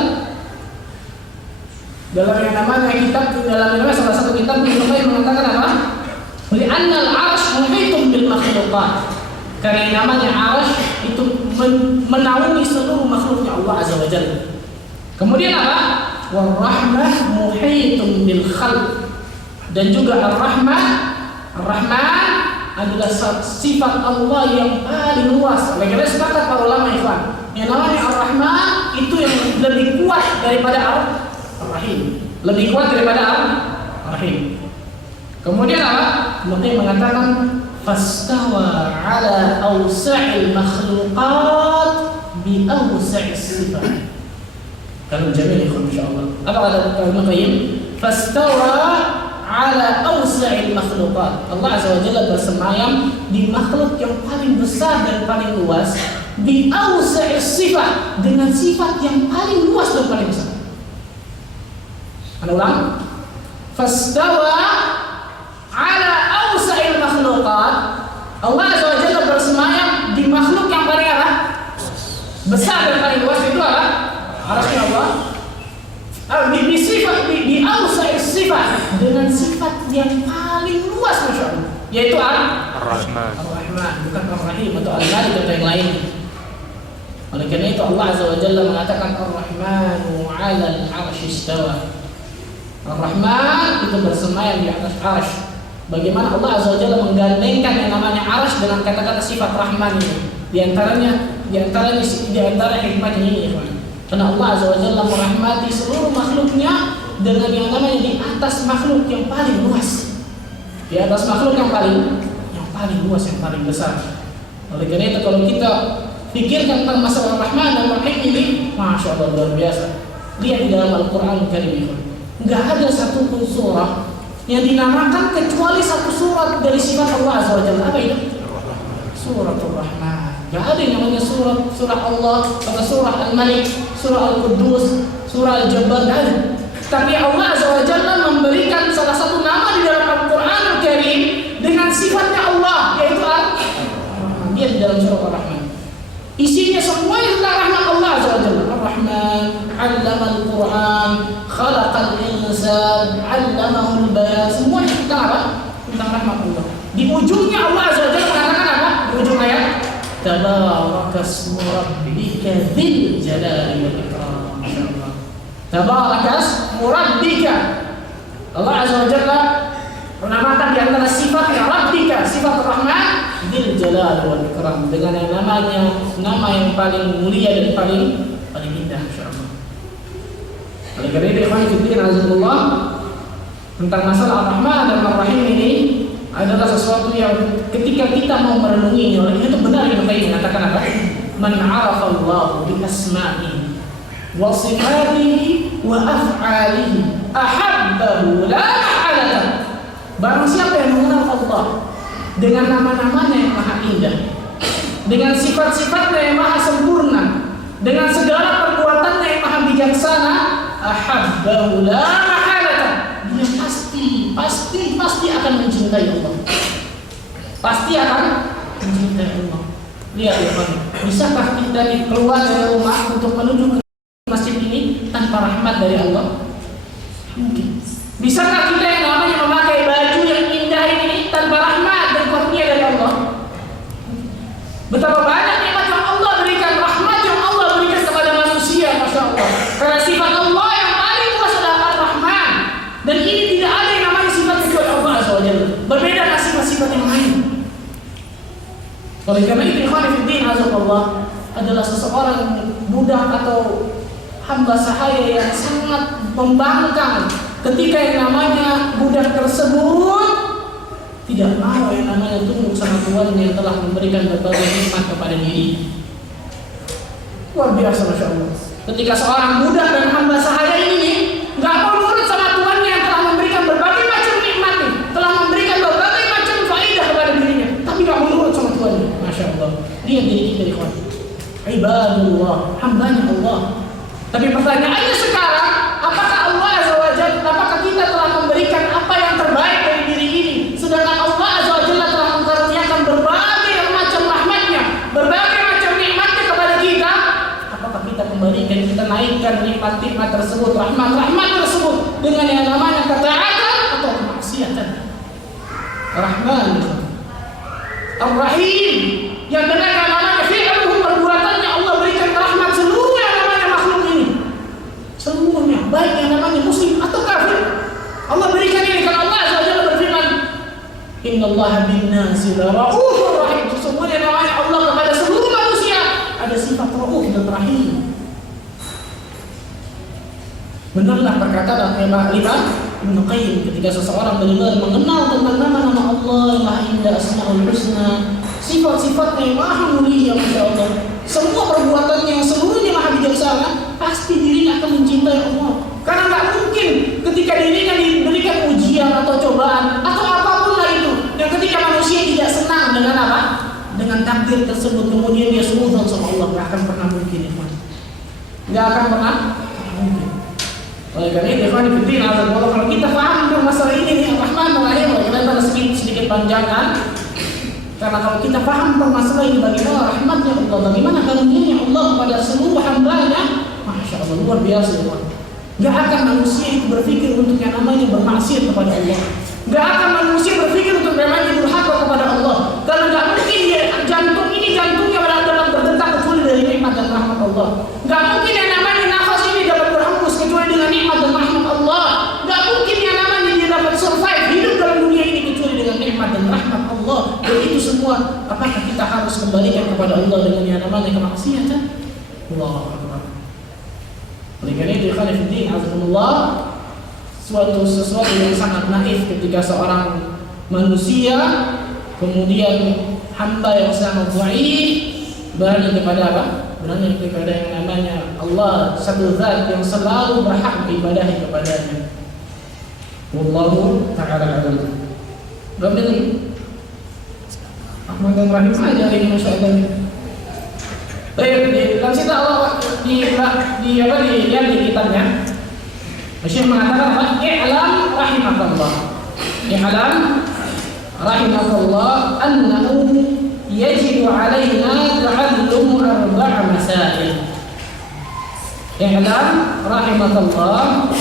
dalam yang namanya salah satu kitab Ibnu Qayyim mengatakan apa? Li'anna al-'arsy muhitun bil makhluqat. Karena yang namanya 'arsy itu menaungi seluruh makhluknya Allah Azza wa Jalla. Kemudian apa? War-rahmah muhitun bil khalq. Dan juga Ar-Rahman adalah sifat Allah yang paling luas. Oleh karena sepakat para ulama ikhwan, yang namanya Ar-Rahman itu yang lebih kuat daripada Ar-Rahim, lebih kuat daripada Ar-Rahim. Kemudian apa? Mungkin mengatakan fastawa ala awsa'il makhluqat bi awsa'is sifat. Kalau jamil ikhwan insyaallah. Apa kata Ibnu Qayyim? Fastawa ala awsa'il makhluqat. Allah Azza wa Jalla bersemayam di makhluk yang paling besar dan paling luas, bi awsa'is sifat, dengan sifat yang paling luas dan paling besar. Ada ulang? Fastawa ala awsa'il makhluqat. Allah Azza wa Jalla bersemayam di makhluk yang paling apa? Besar dan paling luas, itu apa? Arasy Allah. Di awsa'is sifat, dengan sifat yang paling luas, Masya Allah, yaitu Ar-Rahman. Ar-Rahman, bukan Ar-Rahim atau Al-Malik atau yang lain. Oleh karena itu Allah Azza wa Jalla mengatakan Ar-Rahmanu 'alal 'arsy istawa. Ar-Rahman itu bersemayam di atas arsy. Bagaimana Allah Azza wa Jalla menggandengkan yang namanya arsy dengan kata-kata sifat Rahman ini? Di antara hikmahnya ini, ya. Karena Allah Azza wa Jalla merahmati seluruh makhluknya dengan yang namanya di atas makhluk yang paling luas. Di atas makhluk yang paling luas, yang paling besar. Oleh karena itu kalau kita pikirkan tentang masalah Rahman dan Rahim ini, Masya Allah, luar biasa. Lihat di dalam Al-Quran Karim, nggak ada satu pun surah yang dinamakan kecuali satu surat dari sifat Allah Azza wa Jalla. Apa itu? Suratul Rahman. Nggak ada yang namanya surah Allah atau surah Al-Malik, surah Al-Quddus, surah Al-Jabbar, nggak ada. Tapi Allah Azza wa Jalla memberikan salah satu nama di dalam Al-Quran Al-Karim dengan sifatnya Allah, yaitu Ar-Rahman. Dia di dalam surah Ar-Rahman. Isinya semuanya tentang rahmat Allah Azza wa Jalla. Ar-Rahman 'allama al-Qur'an, khalaqal insan, 'allamahul bayan. Semuanya tentang apa? Tentang rahmat Allah. Di ujungnya Allah Azza wa Jalla mengatakan apa? Di ujung ayat, Tabarakasmu rabbika dzil jalali wal ikram. Masyaallah. Tabarakasmu rabbika. Allah Azza wa Jalla menamakan di antara sifatnya Rabbika, sifat Rahman, dzil jalali wal ikram, dengan yang namanya nama yang paling mulia dan paling indah, insyaallah. Oleh karena itu ikhwan fillah azza tentang masalah Ar-Rahman dan Ar-Rahim ini adalah sesuatu yang ketika kita mau merenungi, oleh itu benar Ibnu Qayyim mengatakan apa? Man 'arafa Allah bi asma'ihi wa sifatihi wa af'alihi ahabbahu la mahalata. Barang siapa yang mengenal Allah dengan nama-namanya yang maha indah, dengan sifat-sifatnya yang maha sempurna, dengan segala perbuatannya yang maha bijaksana, ahabbahu la mahalata, dia pasti akan mencintai Allah. Pasti akan mencintai Allah. Lihat ya Pak, bisakah kita keluar dari rumah untuk menuju ke masjid ini tanpa rahmat dari Allah? Mungkin. Bisakah kita yang namanya memakai baju yang indah ini tanpa rahmat dan karunia dari Allah? Betapa banyak nikmat yang Allah berikan, rahmat yang Allah berikan kepada manusia, Masya Allah. Karena sifat Allah yang paling luas adalah Ar-Rahman. Dan ini tidak ada yang namanya sifat kecuali Allah Azza wa Jalla. Berbeda dengan sifat-sifat yang lain. Oleh karena itu, ikhwan fillah azza Allah adalah seseorang budak atau hamba sahaya yang sangat membangkang ketika yang namanya budak tersebut tidak mau yang namanya tunduk sama Tuhan yang telah memberikan berbagai nikmat kepada diri. Luar biasa, Masya Allah. Ketika seorang budak dan hamba sahaya ini nggak mau nurut sama Tuhan yang telah memberikan berbagai macam nikmat, telah memberikan berbagai macam faedah kepada dirinya, tapi nggak mau nurut sama Tuhan. Masya Allah. Lihat diri kita, ikhwan. Ibadullah, hambanya Allah. Tapi pertanyaannya sekarang, apakah Allah Azza wa Jalla, apakah kita telah memberikan apa yang terbaik dari diri ini? Sedangkan Allah Azza wa Jalla telah mengkaruniakan berbagai macam rahmatnya, berbagai macam nikmatnya kepada kita. Apakah kita kembalikan, kita naikkan nikmat-nikmat tersebut, rahmat-rahmat tersebut dengan yang namanya ketaatan atau kemaksiatan? Rahman, Ar-Rahim, yang dengan yang namanya fi'luhu, perbuatannya Allah berikan rahmat seluruh yang namanya makhluk ini. Seluruhnya, baik yang namanya muslim atau kafir, Allah berikan ini. Karena Allah Azza wa Jalla berfirman, Innallaha bin-nasi laraufur rahim. Sesungguhnya namanya Allah kepada seluruh manusia ada sifat rauf dan rahim. Benarlah perkataan Imam Ibnu Qayyim ketika seseorang benar-benar mengenal tentang nama-nama Allah yang maha indah, Asmaul Husna, sifat-sifatnya yang maha mulia, Masya Allah, semua perbuatannya yang seluruhnya maha bijaksana, pasti dirinya akan mencintai Allah. Karena nggak mungkin ketika dirinya diberikan ujian atau cobaan atau apapun lah itu, dan ketika manusia tidak senang dengan apa? Dengan takdir tersebut, kemudian dia suudzon sama Allah, nggak akan pernah mungkin, ikhwan. Nggak akan pernah mungkin. Oleh karena itu, ikhwan fillah azza wa jalla, kalau kita paham tentang masalah ini nih, Ar-Rahman Ar-Rahim, kita sedikit panjangkan. Karena kalau kita paham tentang masalah ini, bagaimana rahmatnya Allah, bagaimana karunia Allah kepada seluruh hamba-Nya, Masya Allah, luar biasa, ikhwan. Gak akan manusia itu berpikir untuk yang namanya bermaksiat kepada Allah. Gak akan manusia berpikir untuk yang namanya durhaka kepada Allah. Karena gak mungkin dia Allah. Gak mungkin yang namanya nafas ini dapat berhembus kecuali dengan nikmat dan rahmat Allah. Gak mungkin yang namanya dia dapat survive hidup dalam dunia ini kecuali dengan nikmat dan rahmat Allah. Dan itu semua, apakah kita harus kembalikan kepada Allah dengan yang namanya kemaksiatan? Allahu Akbar. Oleh karena itu, Khalifuddin Azamullah, sesuatu yang sangat naif ketika seorang manusia, kemudian hamba yang sangat dhaif, berani kepada apa? Berani kepada yang namanya Allah, satu zat yang selalu berhak diibadahi kepadanya. Wallahu ta'ala alam. Rabbil Ahmad dan Rahim aja ini masyaallah. Baik, dalam cerita Allah di kitabnya, Syekh mengatakan apa? I'lam rahimakallah. I'lam rahimakallah annahu yajibu alaina ta'allum arba'a masail. I'lam rahimakallah,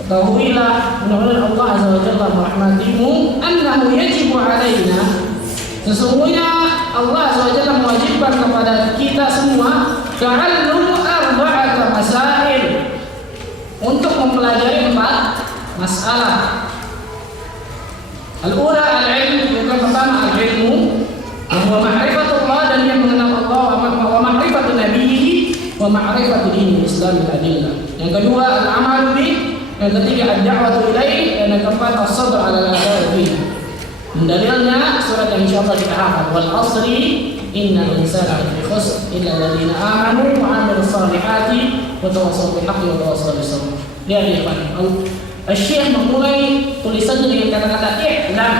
ketahuilah mudah-mudahan Allah Azza wa Jalla merahmatimu, annahu yajibu alaina, sesungguhnya Allah Azza wa Jalla mewajibkan kepada kita semua ta'allum arba'ata masail, untuk mempelajari 4 masalah. Al-ula al-ilm, yang pertama al-ilmu, wa ma'rifatullah, dan yang mengenal Allah, wa ma'rifatun nabiyhi, wa ma'rifatu dinil Islam al-adillah. Yang kedua al-amal bih, yang ketiga ad-da'watu ilaih, dan yang keempat as-sabr 'ala al-a'dha'i bih. Dalilnya surat yang insyaallah kita hafal, wal asri innal insana lafi khusr illa alladziina aamanu wa 'amilus shalihati wa tawassaw bil haqqi wa tawassaw bis sabr. Lihat ya Pak, Syekh memulai tulisannya dengan kata-kata i'lam,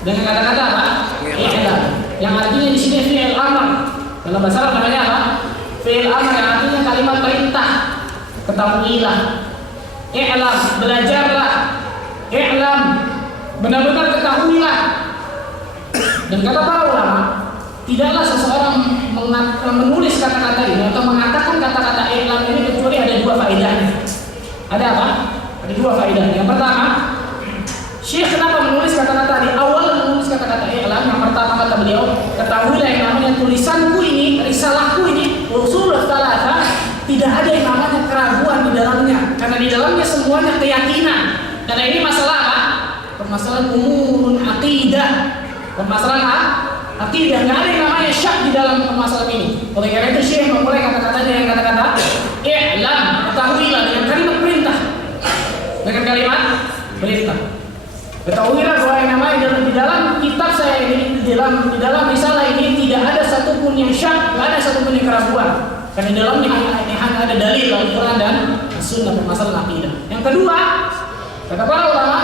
dengan kata-kata apa? I'lam, yang artinya di sini fi'il amr. Dalam bahasa Arab namanya apa? Fi'il amr, yang artinya kalimat perintah. Ketahuilah, i'lam, belajarlah, i'lam, benar-benar ketahuilah. Dan kata para ulama, tidaklah seseorang menulis kata-kata ini atau mengatakan kata-kata i'lam ini kecuali ada 2 faedahnya. Ada apa? Ada 2 faedah. Yang pertama, Syekh kenapa menulis kata-kata di awal, menulis kata-kata i'lam? Yang pertama kata beliau, ketahuilah yang namanya tulisanku ini, risalahku ini, usul tsalatsa, tidak ada yang namanya keraguan di dalamnya, karena di dalamnya semuanya keyakinan. Karena ini masalah apa? Permasalahan umurun aqidah. Permasalahan apa? Aqidah. Nggak ada yang namanya syak di dalam permasalahan ini. Oleh karena itu Syekh memulai kata-katanya dengan kata-kata i'lam, ketahuilah, dengan kalimat perintah. Dengan kalimat perintah. Ketahuilah bahwa yang namanya di dalam kitab saya ini, di dalam risalah ini tidak ada satupun yang syak, tidak ada satupun yang keraguan. Karena di dalamnya hanya ada dalil Al-Quran dan Sunnah permasalahan aqidah. Yang kedua, kata para ulama,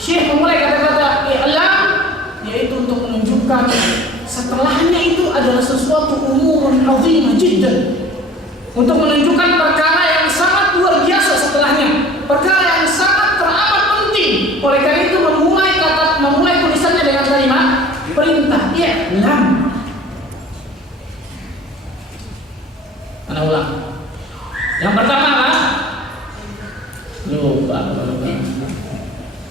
Syekh memulai kata-kata i'lam, yaitu untuk menunjukkan setelahnya itu adalah sesuatu umurun azimah jiddan, untuk menunjukkan perkara yang sangat luar biasa setelahnya, perkara yang sangat teramat penting. Oleh karena itu memulai tulisannya dengan kalimat perintah i'lam. Ana ulang. Yang pertama apa? Lupa.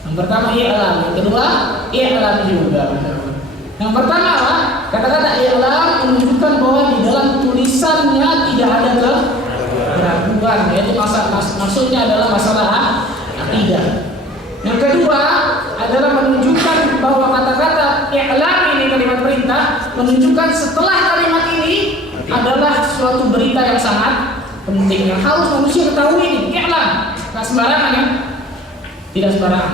Yang pertama i'lam, yang kedua i'lam juga. Yang pertama apa? Kata-kata i'lam menunjukkan bahwa di dalam tulisannya tidak ada keraguan, yaitu maksudnya adalah masalah akidah. Yang kedua adalah menunjukkan bahwa kata-kata i'lam ini, kalimat perintah, menunjukkan setelah kalimat ini adalah suatu berita yang sangat penting yang harus manusia ketahui ini. I'lam, tak sembarangan ya? Tidak sembarangan.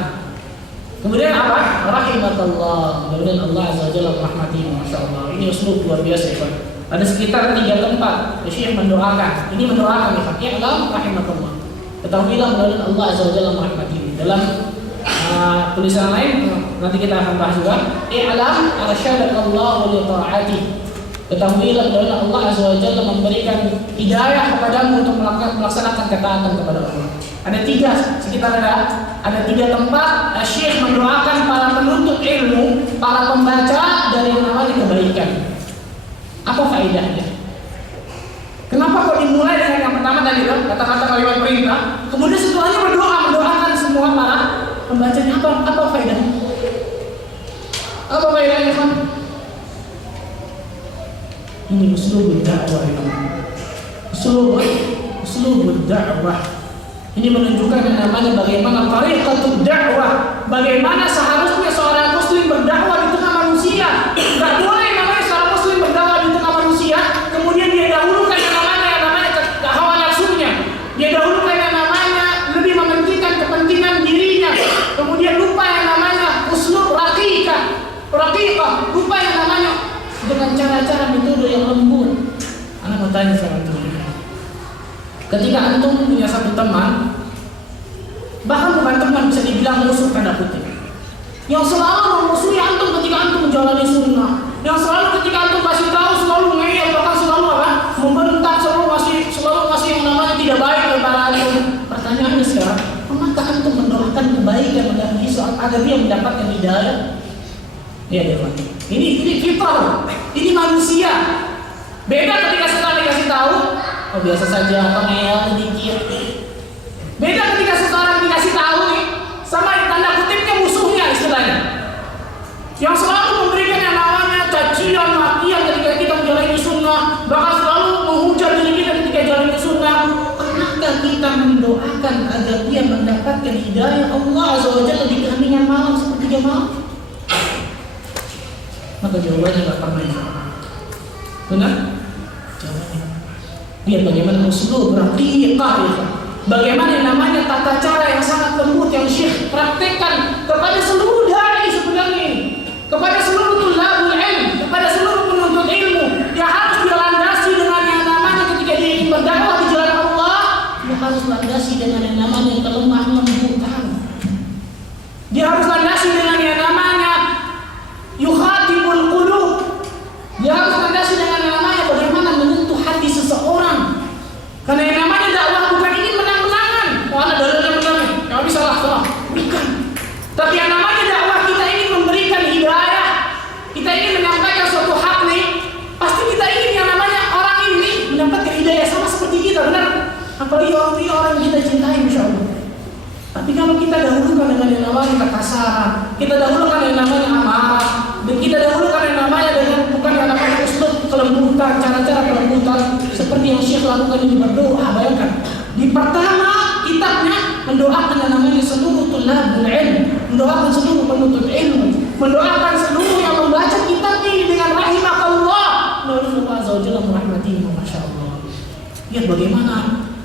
Kemudian apa? Rahimakallah. Kemudian Allah Azza wa Jalla merahmati. Masya Allah. Ini uslub luar biasa ya Pak. Ada sekitar 3 tempat Syekh mendoakan. Ini mendoakan ya Pak. I'lam rahimakallah. Ketahuilah mudah-mudahan Allah Azza wa Jalla merahmati. Dalam tulisan lain nanti kita akan bahas juga. I'lam arsyadakallahu li ta'ati. Ketahuilah mudah-mudahan Allah Azza wa Jalla memberikan hidayah kepadamu untuk melaksanakan ketaatan kepada Allah. Ada 3, sekitar ada 3 tempat Syekh mendoakan para penuntut ilmu, para pembaca dari yang namanya kebaikan. Apa faedahnya? Kenapa kok dimulai dengan yang pertama tadi kata-kata kalimat perintah, kemudian setelahnya mendoakan semua para pembacanya? Apa faedahnya? Apa faedahnya kan? Ini uslubul dakwah itu. uslubud da'wah. Ini menunjukkan yang namanya bagaimana tariqatud da'wah, bagaimana seharusnya seorang muslim berdakwah di tengah manusia. Enggak boleh namanya seorang muslim berdakwah di tengah manusia kemudian dia dahulukan yang namanya hawa nafsunya. Dia dahulukan yang namanya lebih mementingkan kepentingan dirinya. Kemudian lupa yang namanya uslub raqiqah, lupa yang namanya dengan cara-cara metode yang lembut. Anak mau tanya sama antum. Ketika antum punya satu teman, bahkan bukan teman, bisa dibilang musuh tanda kutip, yang selalu memusuhi antum ketika antum menjalani sunnah, yang selalu ketika antum kasih tahu selalu ngeyel, bahkan selalu membentak, selalu masih yang namanya tidak baik kepada antum. Pertanyaannya sekarang, apakah antum mendoakan kebaikan mendampingi agar dia mendapatkan hidayah? Ya, ini fitrah, ini manusia. Beda ketika setelah dikasih tahu, oh biasa saja, pengeyel dikit. Beda ketika seseorang dikasih tahu nih, sama tanda kutipnya musuhnya istilahnya, yang selalu memberikan yang namanya cacian, makian ketika kita menjalani sunnah, bahkan selalu menghujat diri kita ketika menjalani sunnah. Apakah kita mendoakan agar dia mendapatkan hidayah Allah Azza wa Jalla di keheningan malam sepertiga malam? Maka jawabannya nggak pernah. Benar? Jawabannya. Lihat bagaimana uslub raqiqah itu. Bagaimana yang namanya tata cara yang sangat lembut yang Syekh praktekkan kepada seluruh dai sebenarnya ini, kepada seluruh tulabul ilm, kepada seluruh penuntut ilmu yang harus dilandasi dengan yang namanya ketika dia ingin berdakwah di jalan Allah, dia harus landasi dengan yang namanya kelemah lembutan. Dia harus landasi dengan yang namanya yukhatibul qulub. Dia harus landasi dengan yang namanya bagaimana menyentuh hati seseorang. Karena yang namanya dakwah bukan ingin menang-menangan. Wah, dalilnya benar nih, kamu bisa salah. Bukan. Tapi yang namanya dakwah kita ingin memberikan hidayah. Kita ingin menyampaikan suatu hak nih. Pasti kita ingin yang namanya orang ini mendapatkan hidayah sama seperti kita, benar? Apalagi orang yang kita cintai, insya Allah. Tapi kalau kita dahulukan dengan yang namanya kekasaran, kita dahulukan yang namanya amarah, dan kita dahulukan yang namanya dengan bukan yang namanya uslub kelembutan, cara-cara kelembutan seperti yang Syekh lakukan ini berdoa. Bayangkan di pertama kitabnya mendoakan yang namanya seluruh tulabul ilm, mendoakan seluruh penuntut ilmu, mendoakan seluruh yang membaca kitab ini dengan rahimakallah, Allah Azza wa Jalla merahmatihi. Masya Allah. Lihat bagaimana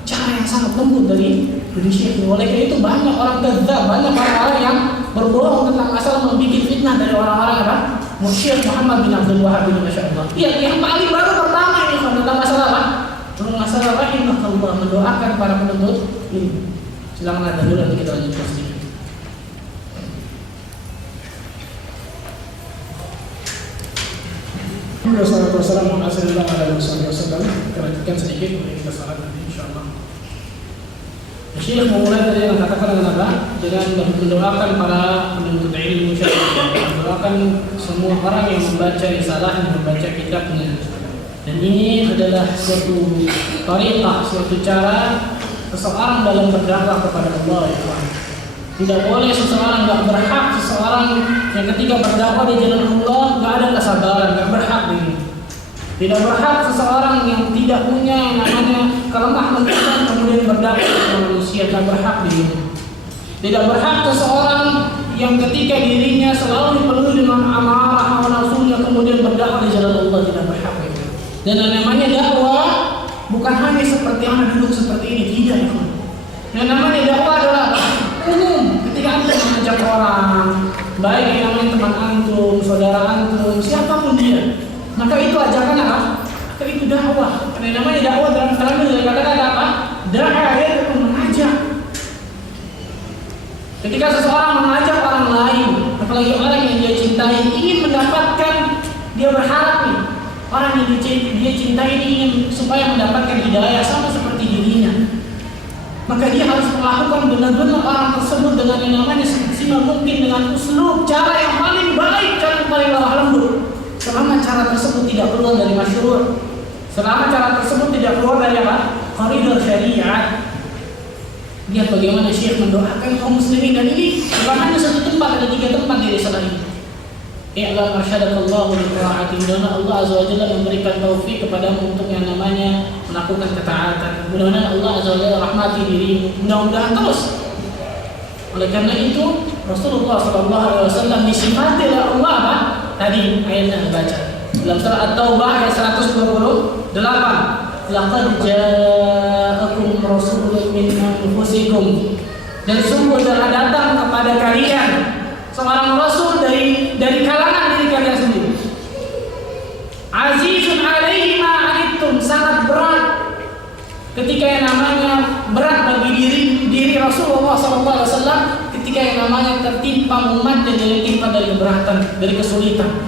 cara yang sangat lembut dari Syekh. Oleh karena itu banyak orang kadzab, banyak orang-orang yang berbohong tentang masalah membuat fitnah dari orang-orang apa? Syekh Muhammad bin Abdul Wahhab bin Masya Allah. Iya, yang paling baru pertama ini tentang masalah apa? Tentang masalah rahimakallah, mendoakan para penuntut ilmu. Silakan ada dulu, nanti kita lanjutkan sedikit. Wassalamualaikum warahmatullahi wabarakatuh. Kita lanjutkan sedikit, kita salat nanti insyaallah. Syekh memulai dari yang katakan dengan apa? Dengan mendoakan para penuntut ilmu, mendoakan semua orang yang membaca risalah, yang membaca kitabnya. Dan ini adalah suatu tariqah, suatu cara seseorang dalam berdakwah kepada Allah. Tidak boleh seseorang nggak berhak, seseorang yang ketika berdakwah di jalan Allah nggak ada kesabaran, nggak berhak ini. Tidak berhak seseorang yang tidak punya yang namanya kelemah lembutan kemudian berdakwah kepada manusia, tidak berhak ini. Tidak berhak seseorang yang ketika dirinya selalu dipenuhi dengan amarah, hawa nafsunya kemudian berdakwah di jalan Allah, tidak berhak ini. Dan yang namanya dakwah bukan hanya seperti anak duduk seperti ini, tidak. Yang namanya dakwah adalah umum. Ketika anda mengajak orang, baik yang namanya teman antum, saudara antum, siapapun dia, maka itu ajakan apa? Maka itu dakwah. Karena namanya dakwah dalam kalam dari kata-kata apa? Dakwah itu mengajak. Ketika seseorang mengajak orang lain, apalagi orang yang dia cintai, ingin mendapatkan, dia berharap nih, orang yang dia cintai ini ingin supaya mendapatkan hidayah sama seperti dirinya. Maka dia harus melakukan benar-benar orang tersebut dengan yang namanya semaksimal mungkin, dengan uslub, cara yang paling baik, cara yang paling lemah lembut. Selama cara tersebut tidak keluar dari masyru', selama cara tersebut tidak keluar dari apa? Koridor syariat. Lihat bagaimana Syekh mendoakan kaum muslimin, dan ini bukan hanya satu tempat, ada 3 tempat di risalah ini. I'lam arsyadakallahu li ta'ati. Mudah-mudahan Allah Azza wa Jalla memberikan taufik kepadamu untuk yang namanya melakukan ketaatan. Mudah-mudahan Allah Azza wa Jalla rahmati dirimu. Mudah-mudahan terus. Oleh karena itu Rasulullah SAW disifati oleh Allah apa? Tadi ayatnya baca dalam surah At-Taubah ayat 128. Laqad ja'akum rasulun min anfusikum. Dan sungguh telah datang kepada kalian seorang rasul dari kalangan diri kalian sendiri. Azizun alaihi ma anittum, sangat berat ketika yang namanya berat bagi diri Rasulullah SAW ketika yang namanya tertimpa umat dan tertimpa dari keberatan, dari kesulitan.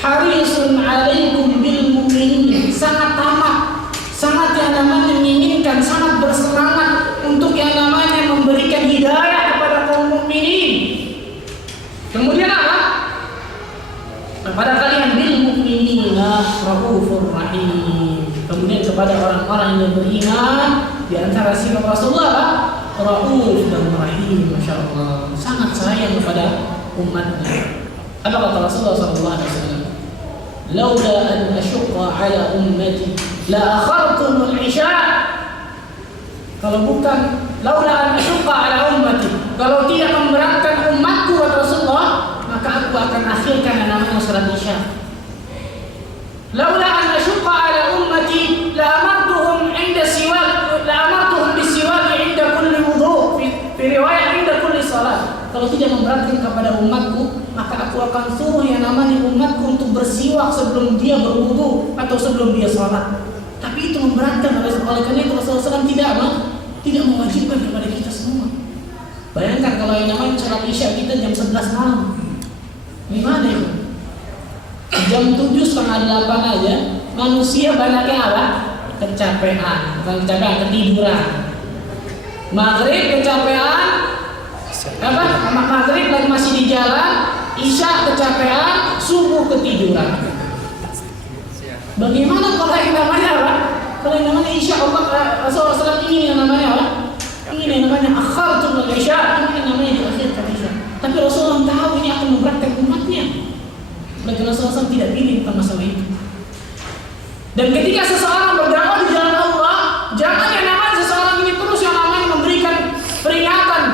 Harisun alaikum bil mu'minin, sangat tamak, sangat yang namanya menginginkan, sangat bersemangat untuk yang namanya memberikan hidayah kepada kaum mukminin. Kemudian apa? Kepada kalian bil mu'minina raufur rahim. Kemudian kepada orang-orang yang beriman di antara sifat Rasulullah rauf dan rahim, masyaallah, sangat sayang kepada umatnya. Apa kata Rasulullah SAW? Laula an asyqa ala ummati la akhartum al-isya. Kalau bukan laula an asyqa ala ummati, kalau tidak memberatkan umatku kata Rasulullah, maka aku akan akhirkan yang namanya salat isya. Laula an asyqa ala ummati la amartuhum inda siwak, la amartuhum bisiwak inda kulli wudu, fi riwayat inda kulli salat. Kalau tidak memberatkan kepada umatku, maka aku akan suruh yang namanya umatku untuk bersiwak sebelum dia berwudu atau sebelum dia sholat. Tapi itu memberatkan. Oleh karena itu Rasulullah SAW tidak mewajibkan kepada kita semua. Bayangkan kalau yang namanya sholat isya kita jam 11 malam, gimana itu? Jam 7:30 aja manusia banyaknya apa? Kecapean, bukan kecapean, ketiduran. Maghrib kecapean, apa? Maghrib lagi masih di jalan, isya kecapean, subuh ketiduran. Bagaimana kalau yang namanya apa? Kalau yang namanya isya Allah Rasulullah SAW ingin yang namanya apa? Ingin yang namanya akhartum al-isya, ingin yang namanya diakhirkan isya. Tapi Rasulullah tahu ini akan memberatkan umatnya. Maka Rasulullah SAW tidak pilih tentang masalah itu. Dan ketika seseorang berdakwah di jalan Allah, jangan yang namanya seseorang ini terus yang namanya memberikan peringatan.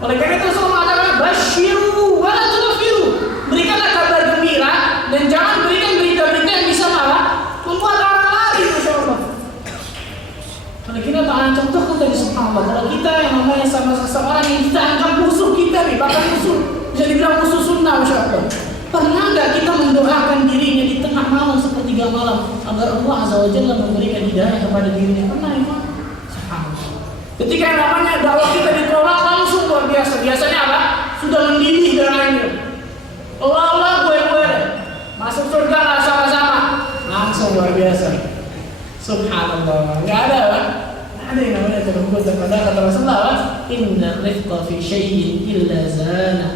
Oleh karena itu Rasulullah mengatakan basyiru wa la tunfiru, berikanlah kabar gembira dan jangan berikan berita-berita yang bisa malah membuat orang lari, masyaallah. Kalau kita tak contohkan tadi subhanallah, kalau kita yang namanya sama seseorang yang kita anggap musuh kita nih, bahkan musuh bisa dibilang musuh sunnah, masyaallah. Pernah nggak kita mendoakan dirinya di tengah malam sepertiga malam agar Allah Azza wa Jalla memberikan hidayah kepada dirinya? Pernah ya? Subhanallah. Ketika yang namanya dakwah kita ditolak langsung luar biasa. Biasanya apa? Sudah mendidih darahnya. Allah gue masuk surga nggak sama-sama. Langsung luar biasa. Subhanallah. Nggak ada kan? Nggak ada yang namanya terlembut. Kepada kata Rasulullah, inna rifqa fi syai'in illa zana.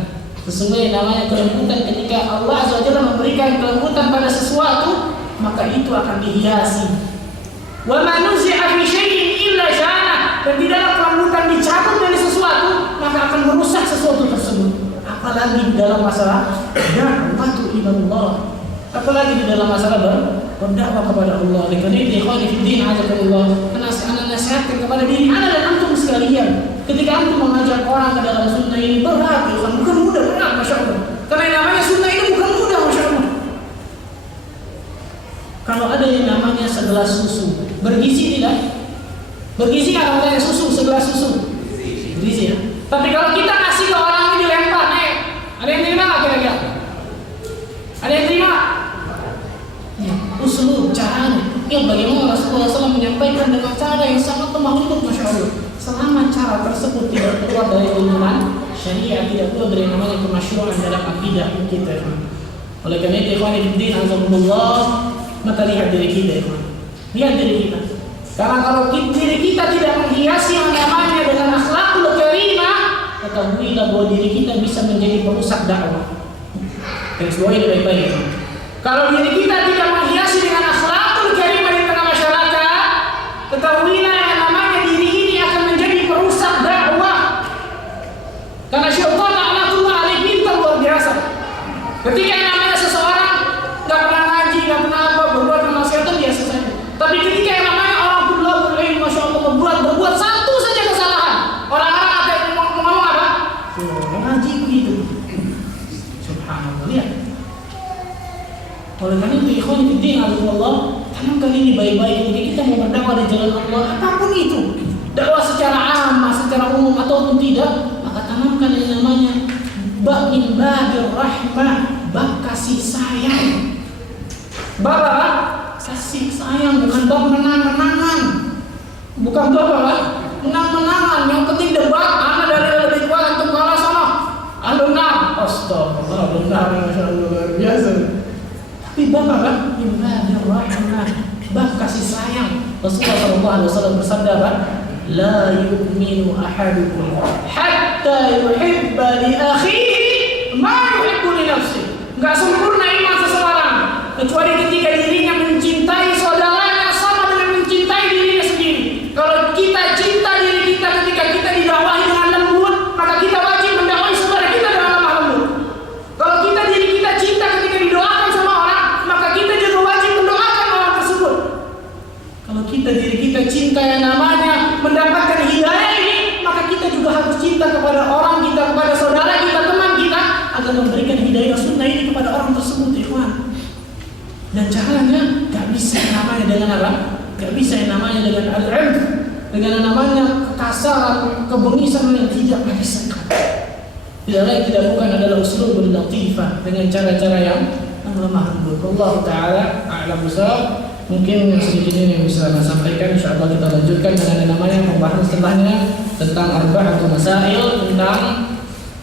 Sesungguhnya namanya kelembutan ketika Allah Azza wa Jalla memberikan kelembutan pada sesuatu, maka itu akan dihiasi. Wa ma nuzi'a fi syai'in illa syana. Dan tidaklah kelembutan dicabut dari sesuatu, maka akan merusak sesuatu tersebut. Apalagi di dalam masalah da'watu ilallah. Apalagi di dalam masalah berdakwah kepada Allah. Oleh karena itu, ikhwani fiddin, azakumullah, ana nasihatkan kepada diri ana dan antum sekalian. Ketika antum mengajak orang ke dalam sunnah ini berat, bukan mudah, berat, masya Allah. Karena yang namanya sunnah ini bukan mudah, masya Allah. Kalau ada yang namanya segelas susu, bergizi tidak? Bergizi nggak namanya susu, segelas susu? Bergizi ya. Tapi kalau kita kasih ke orang ini dilempar, ada yang terima nggak kira-kira? Ada yang terima? Ya, usul caranya. Ya, bagaimana Rasulullah SAW menyampaikan dengan cara yang sangat lemah lembut, masya Allah. Selama cara tersebut tidak keluar dari tuntunan syariat, tidak keluar dari namanya kemasyru'an dalam akidah kita. Oleh karena itu, ikhwan fillah, azakumullah, maka lihat diri kita, ikhwan. Lihat diri kita. Karena kalau diri kita tidak menghiasi yang namanya dengan akhlakul karimah, ketahuilah bahwa diri kita bisa menjadi perusak dakwah. Dan semua ini baik-baik. Kalau diri kita tidak menghiasi dengan akhlakul karimah di tengah masyarakat, ketahuilah yang namanya diri ini akan menjadi perusak dakwah. Karena syaitan la'natullah alaihi pintar luar biasa. Ketika yang namanya seseorang nggak pernah ngaji, nggak pernah apa, berbuat kemaksiatan biasa saja. Tapi ketika yang namanya orang tulabul ilm, masya Allah, berbuat satu saja kesalahan, orang-orang akan ngomong apa? Oh, ngaji begitu. Subhanallah, lihat. Oleh karena itu, ikhwan fillah, Allah, tanamkan ini baik-baik. Ketika kita mau berdakwah di jalan Allah, apapun itu, dakwah secara aman, secara umum ataupun tidak, maka tanamkan yang namanya bab min babil rahmah, bab kasih sayang. Bab apa? Kasih sayang, bukan bab menang-menangan. Bukan bab apa? Menang-menangan. Yang penting debat, anak dari lebih kuat untuk kalah sama alumni. Astagfirullah, benar, masya Allah, luar biasa. Tapi bab apa? Min babil rahmah, bab kasih sayang. Rasulullah SAW bersabda apa? La yu'minu ahadukum hatta yuhibba li akhihi ma yuhibbu li nafsihi. Enggak sempurna iman seseorang kecuali ketika dirinya mencintai saudaranya sama dengan mencintai dirinya sendiri. Kalau kita cinta diri kita ketika kita didakwahi dengan lembut, maka kita wajib mendakwahi saudara kita dengan lemah lembut. Kalau kita diri kita cinta ketika didoakan sama orang, maka kita juga wajib mendoakan orang tersebut. Kalau kita diri kita cinta yang namanya mendapatkan hidayah ini, maka kita juga harus cinta kepada orang kita, kepada saudara kita, teman kita, agar memberikan hidayah sunnah ini kepada orang tersebut, ikhwan. Dan caranya gak bisa yang namanya dengan apa? Gak bisa yang namanya dengan al-ilm, dengan yang namanya kekasaran, kebengisan yang tidak bisa. Tidak lain tidak bukan adalah uslubul latifah, dengan cara-cara yang lemah lembut. Allah Ta'ala a'lam bishawab. Mungkin yang sedikit ini yang bisa saya sampaikan. InsyaAllah kita lanjutkan dengan yang namanya pembahasan setelahnya tentang arba'atu masail, tentang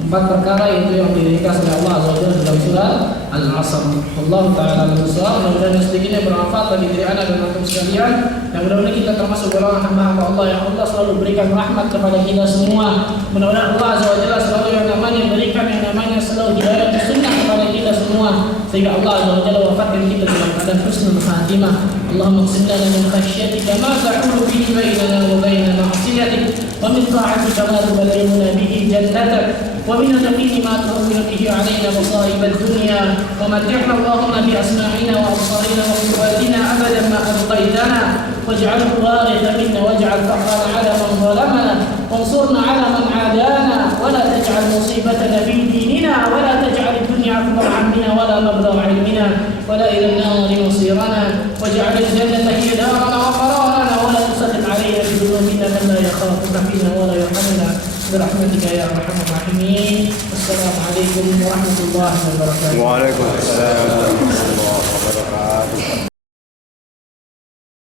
4 perkara itu yang diringkas oleh Allah Azza wa Jalla dalam surah Al-Asr. Allah Ta'ala berusaha. Mudah-mudahan yang sedikit ini bermanfaat bagi diri anda dan antum sekalian. Dan mudah-mudahan kita termasuk golongan hamba-hamba Allah yang Allah selalu berikan rahmat kepada kita semua. Mudah-mudahan Allah Azza wa Jalla selalu yang namanya berikan yang namanya selalu hidayah sunnah kepada kita semua, sehingga Allah Azza wa Jalla wafatkan kita dalam keadaan husnul khatimah. Allahumma qsim lana min khashyatika ma tahulu bihi bainana wa baina ma'siyatik, wa min ta'atika ma tuballighuna bihi jannatak, wa min al-yaqini ma tuhawwinu bihi 'alaina masa'ib ad-dunya, wa mat'na Allahumma bi asma'ina wa absarina wa quwwatina abadan ma abqaytana, waj'alhu warithan minna waj'al faqrana 'ala man zalamana wansurna 'ala man 'adana, wa la taj'al musibatana fi dinina, wa la taj'al ad-dunya akbar 'ammina wa la mablagha 'ilmina, wa la ila an-nar masirana, waj'al al-jannata hiya darana wa qararana, wa la tusallit 'alaina bi dhunubina man la yakhafuka fina wa la yarhamuna برحمتك يا ارحم الراحمين. السلام عليكم ورحمه الله وبركاته. وعليكم السلام ورحمة الله وبركاته.